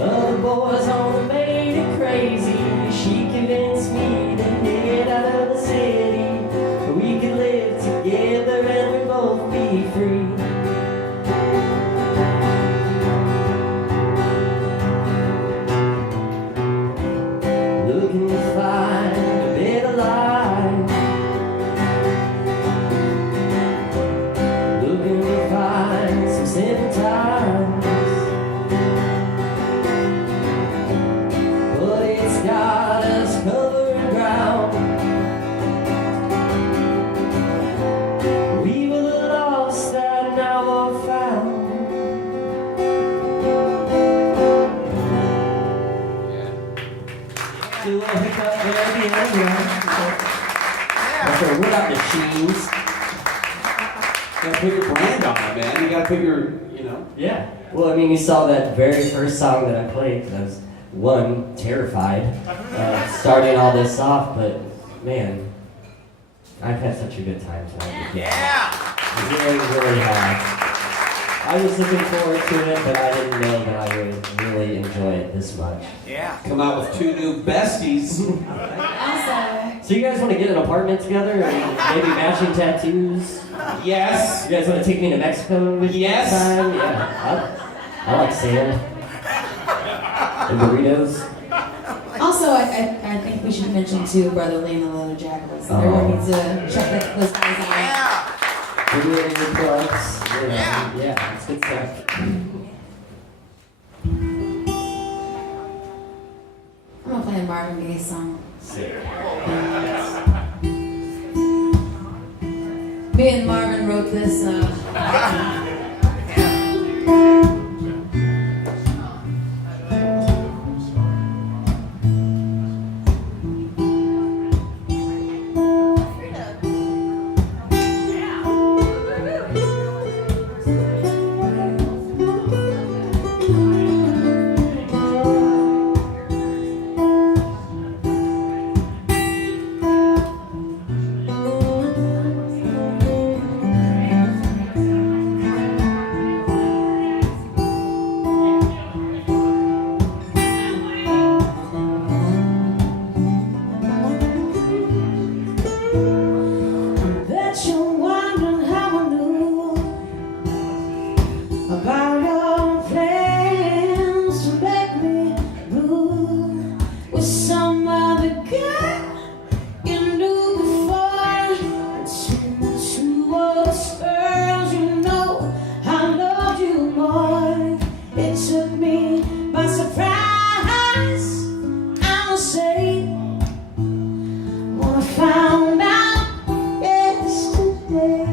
Other boys only made it crazy. She convinced me to head out of the city. We could live together and we'd both be free. Looking to find a better life. Looking to find some simple times, but it's got us covering ground. We were the lost that now are found. Do a little hiccup there at the end, That's our without machines. You gotta put your brand on it, man. You gotta put your, you know. Yeah. Well, I mean, you saw that very first song that I played, because I was, one, terrified starting all this off, but man, I've had such a good time tonight. Yeah! I really have. I was looking forward to it, but I didn't know that I would really enjoy it this much. Yeah. Come out with 2 new besties. Awesome. So you guys want to get an apartment together and maybe matching tattoos? Yes. You guys want to take me to Mexico with you Yes. next time? Yeah. I like sand. And burritos. Also, I think we should mention too Brotherly and the Leather Jackals. Everyone needs to check those guys out. Yeah! Burrito plugs. Yeah, it's good stuff. I'm gonna play a Marvin Gaye song. Me and Marvin wrote this. About your plans to make me move with some other guy you knew before. Two us girls, you know I loved you more. It took me by surprise, I will say, when I found out yesterday.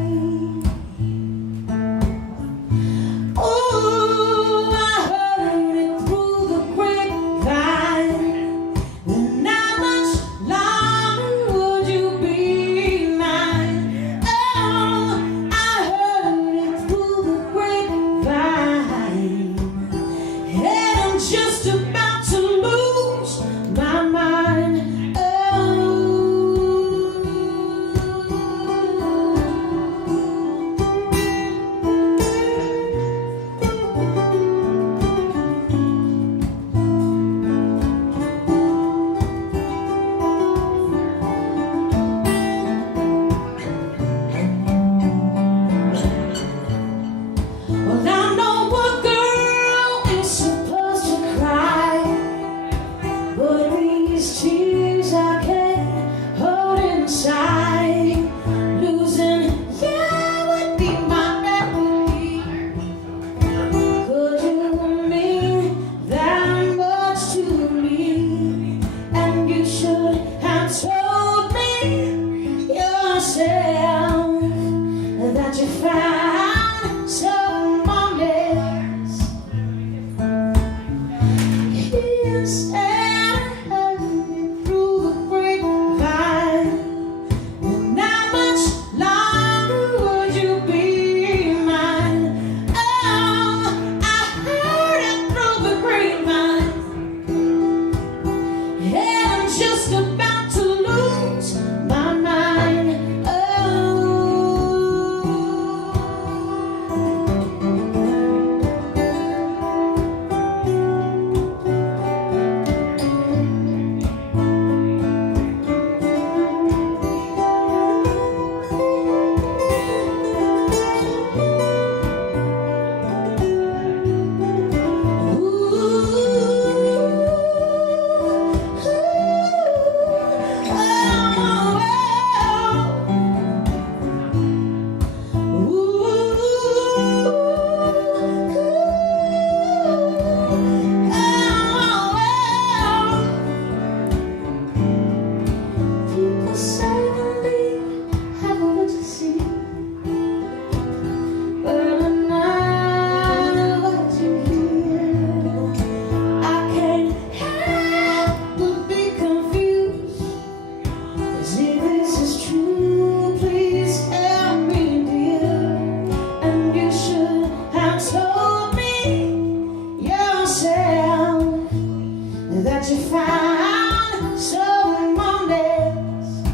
that you found so moments.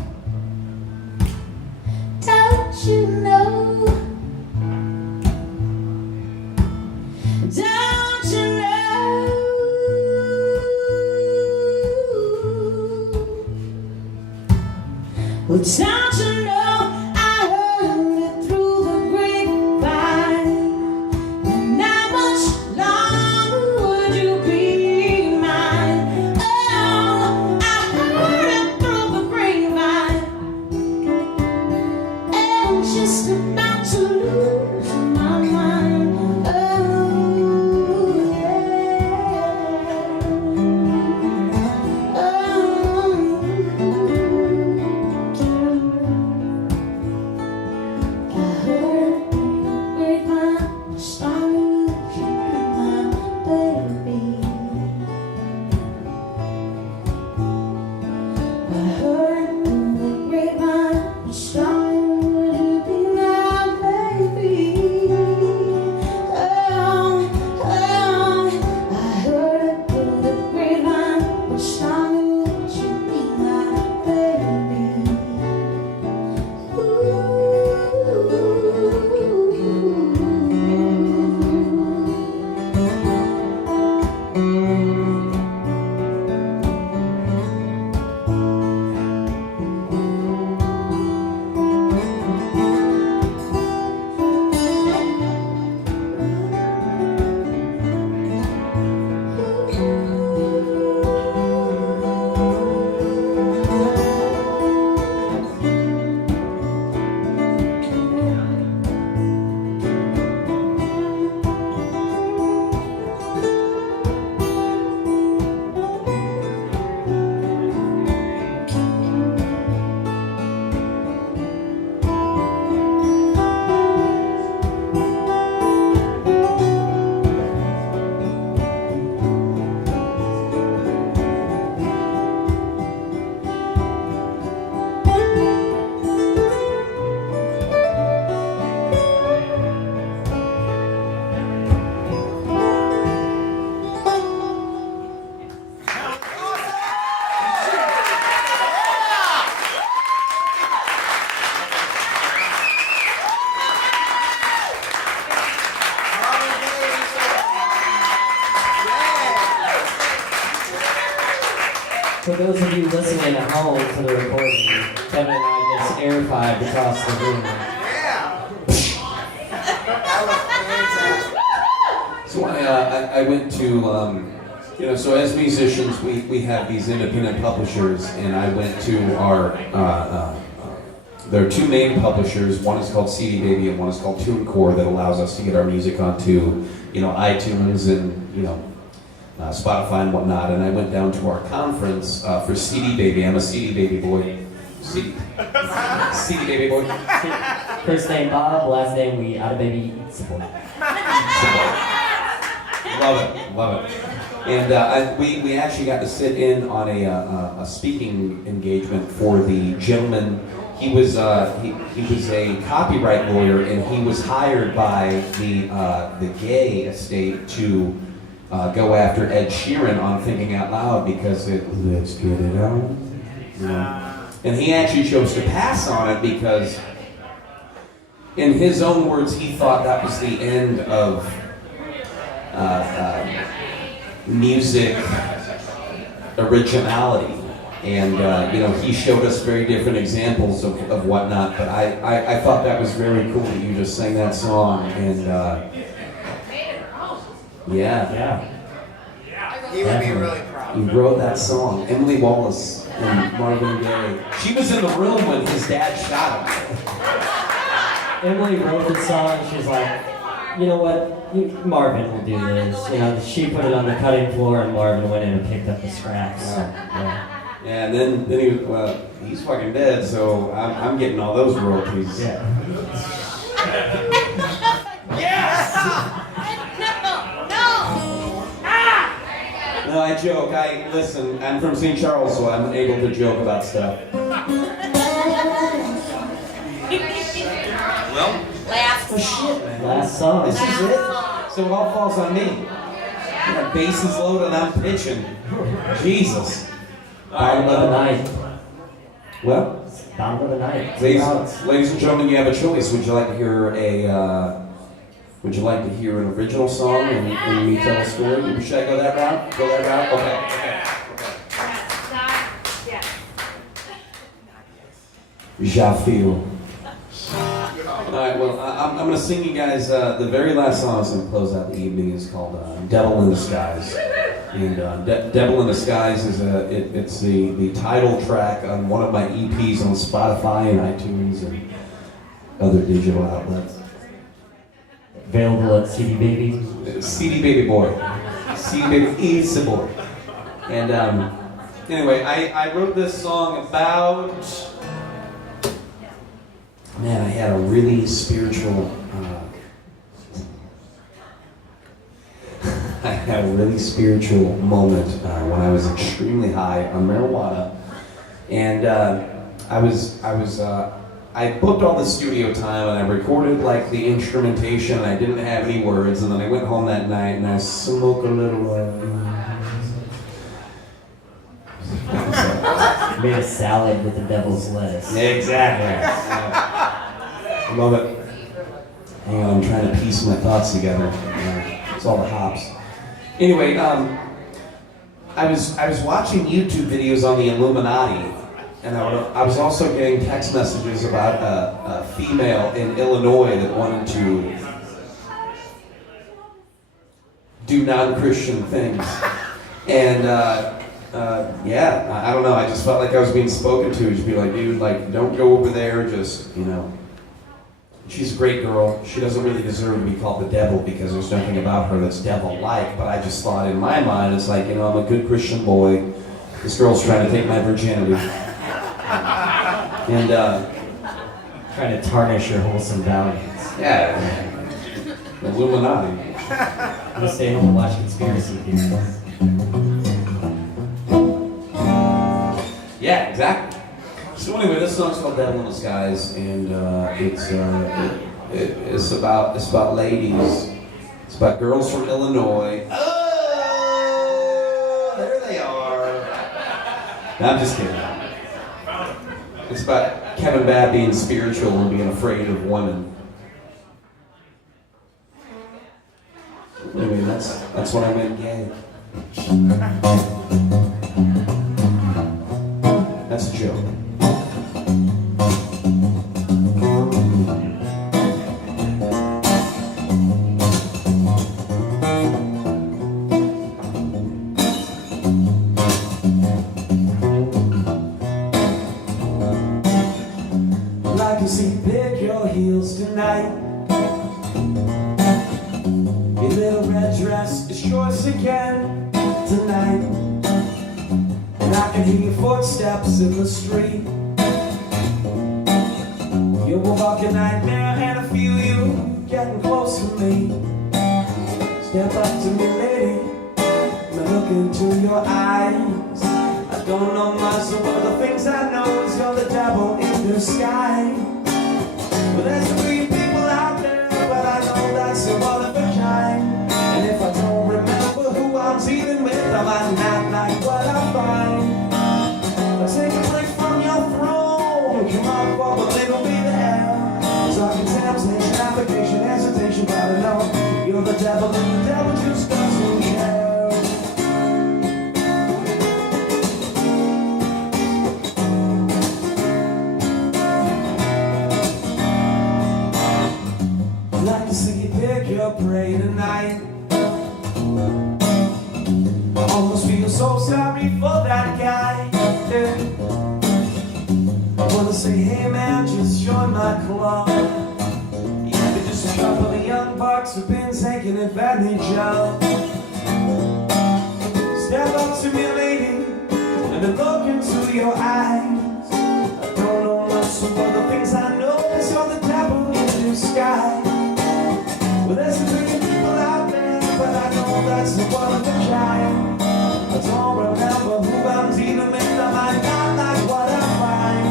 Don't you know? Don't you know? Well, don't you know? I heard it through the grapevine. And how much longer would you be mine? Oh, I heard it through the grapevine. And I'm just about to lose my mind. Oh, yeah. Oh. I heard the grapevine, starting to keep my baby. I heard the grapevine, starting to be my baby. Oh, oh, I heard the grapevine, starting to be my baby. For those of you listening at home to the recording, Kevin and I just air fived across the room. So I went to, so as musicians, we have these independent publishers, and I went to our, there are two main publishers. One is called CD Baby, and one is called TuneCore, that allows us to get our music onto, iTunes and, Spotify and whatnot. And I went down to our conference for CD Baby. I'm a CD Baby boy. CD Baby boy. First name Bob, last name we out of baby support. Love it. And we actually got to sit in on a speaking engagement for the gentleman. He was a copyright lawyer, and he was hired by the gay estate to go after Ed Sheeran on Thinking Out Loud because let's get it on. And he actually chose to pass on it because, in his own words, he thought that was the end of music originality. And he showed us very different examples of whatnot, but I thought that was very cool that you just sang that song. And yeah. He would be really proud. You wrote that song. Emily Wallace and Marvin Gaye. She was in the room when his dad shot him. Emily wrote the song. She's like, you know what? Marvin will do this. She put it on the cutting floor, and Marvin went in and picked up the scraps. Yeah, and then he was, he's fucking dead, so I'm getting all those royalties. Yeah. Yes! No, I joke. Listen, I'm from St. Charles, so I'm able to joke about stuff. Last song. This is it? So it all falls on me. That bass is loaded and I'm pitching. Jesus. Bottom of the night. Well, Bottom of the night. ladies and gentlemen, you have a choice. Would you like to hear an original song and me tell a story? Should I go that route? Go that route? Okay. Ja feel. Alright, well, I'm going to sing you guys, the very last song I'm going to close out the evening is called Devil in Disguise. And Devil in Disguise is it's the title track on one of my EPs on Spotify and iTunes and other digital outlets. Available at CD Baby? CD Baby Boy. CD Baby is a boy. And anyway, I wrote this song about... Man, I had a really spiritual moment when I was extremely high on marijuana, and I booked all the studio time and I recorded like the instrumentation. And I didn't have any words, and then I went home that night and I smoked a little. Made a salad with the devil's lettuce. Exactly. I love it. Hang on, I'm trying to piece my thoughts together. It's all the hops. Anyway, I was watching YouTube videos on the Illuminati, and I was also getting text messages about a female in Illinois that wanted to do non-Christian things. And yeah, I don't know, I just felt like I was being spoken to. She'd be like, dude, like, don't go over there, just, you know. She's a great girl. She doesn't really deserve to be called the devil because there's nothing about her that's devil-like, but I just thought in my mind, it's like, you know, I'm a good Christian boy. This girl's trying to take my virginity. And, trying to tarnish your wholesome values. Yeah. Illuminati. I'm gonna stay home and watch conspiracy theories. Yeah, exactly. So anyway, this song's called "Devil in Disguise," and it's about ladies. It's about girls from Illinois. Oh, there they are. No, I'm just kidding. It's about Kevin Babb being spiritual and being afraid of women. Anyway, that's what I meant gay. That's a joke. I can see pick your heels tonight. Your little red dress is yours again tonight. And I can hear your footsteps in the street. You're a walking nightmare and I feel you getting close to me. Step up to me, lady, and look into your eyes. I don't know much, so one of the things I know is you're the devil in disguise. Well, there's 3 people out there, but I know that's the one of a kind. And if I don't remember who I'm dealing with, I might not like what I find. I'll take a break from your throne, come on for a little bit of air. Talking temptation, application, hesitation, but I know you're the devil and the devil just doesn't care. I'd like to see you pick your prey tonight. I almost feel so sorry for that guy. Yeah. I wanna say, hey man, just join my club. Yeah, they're just a couple of young bucks who've been taken advantage of. Step up to me, lady, and then look into your eyes. I don't know much of the things I know is you're the devil in disguise. Well, there's a million people out there, but I know that's the one of the kind. I don't remember who I'm dealing with, I might not like what I find.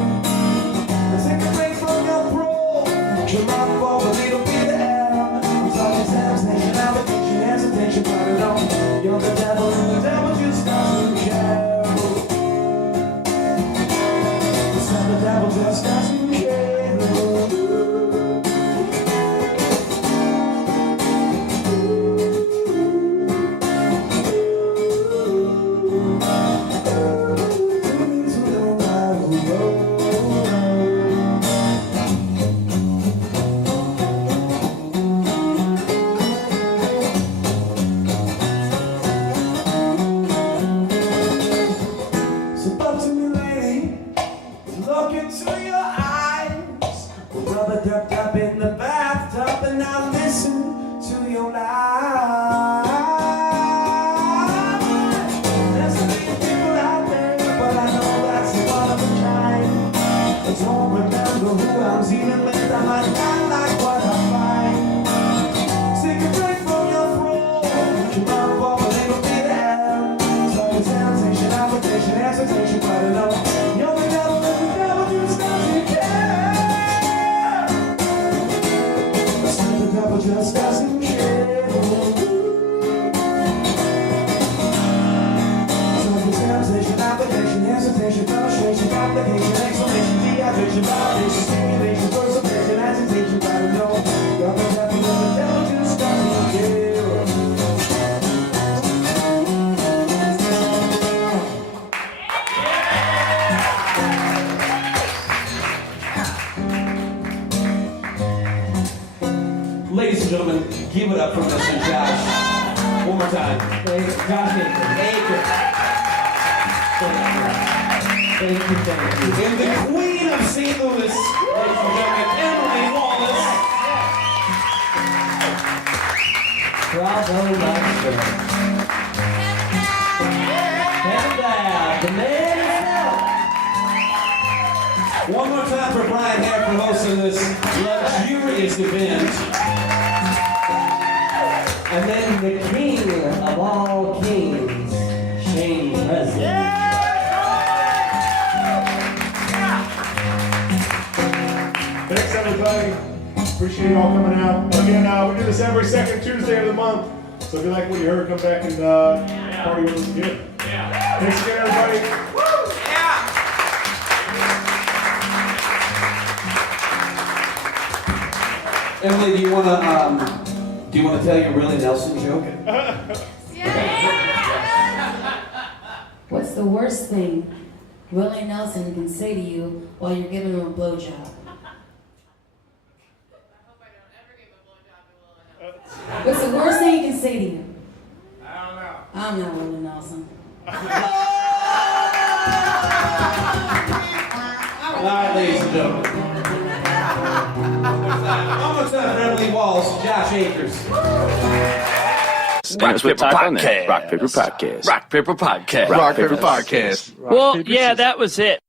Let's take a break from your pro, come up for a little bit of air. I'm talking temptation, application, hesitation, but I know just doesn't care. Ducked up in the bathtub and I listen to your lies. There's a million people out there, but I know that's one of a kind. I don't remember who I'm dealing with. I might not like what I find. Take a break from your throat. Your mouth ball, but they gon' be there. So it's temptation, application, hesitation, but I know you're the devil and the devil just doesn't care. Just doesn't care. So temptation, application, hesitation, frustration, complication, explanation, dehydration, validation, stimulation, perseveration, agitation, but I know you're the devil and the devil just doesn't care. Ladies and gentlemen, give it up for Mr. Josh. One more time. Josh Eaker. Thank you. And the Queen of St. Louis, ladies and gentlemen, Emily Wallace. Bravo, Lobster. And Babb, the man himself. One more time for Brian Hare for hosting this luxurious event. And then the king of all kings, Shane President. Thanks, everybody. Appreciate you all coming out. Again, we do this every second Tuesday of the month. So if you like what you heard, come back and party with us again. Yeah. Thanks again, everybody. Woo! Yeah. Emily, do you want to tell your Willie Nelson joke? What's the worst thing Willie Nelson can say to you while you're giving him a blowjob? What's the worst thing he can say to you? I don't know. I'm not Willie Nelson. All right, ladies and gentlemen. One more time for Emily Wallace, Josh Akers. Rock Paper Podcast. Rock Paper Podcast. Rock Paper Podcast. Rock Paper Podcast. Well, yeah, that was it.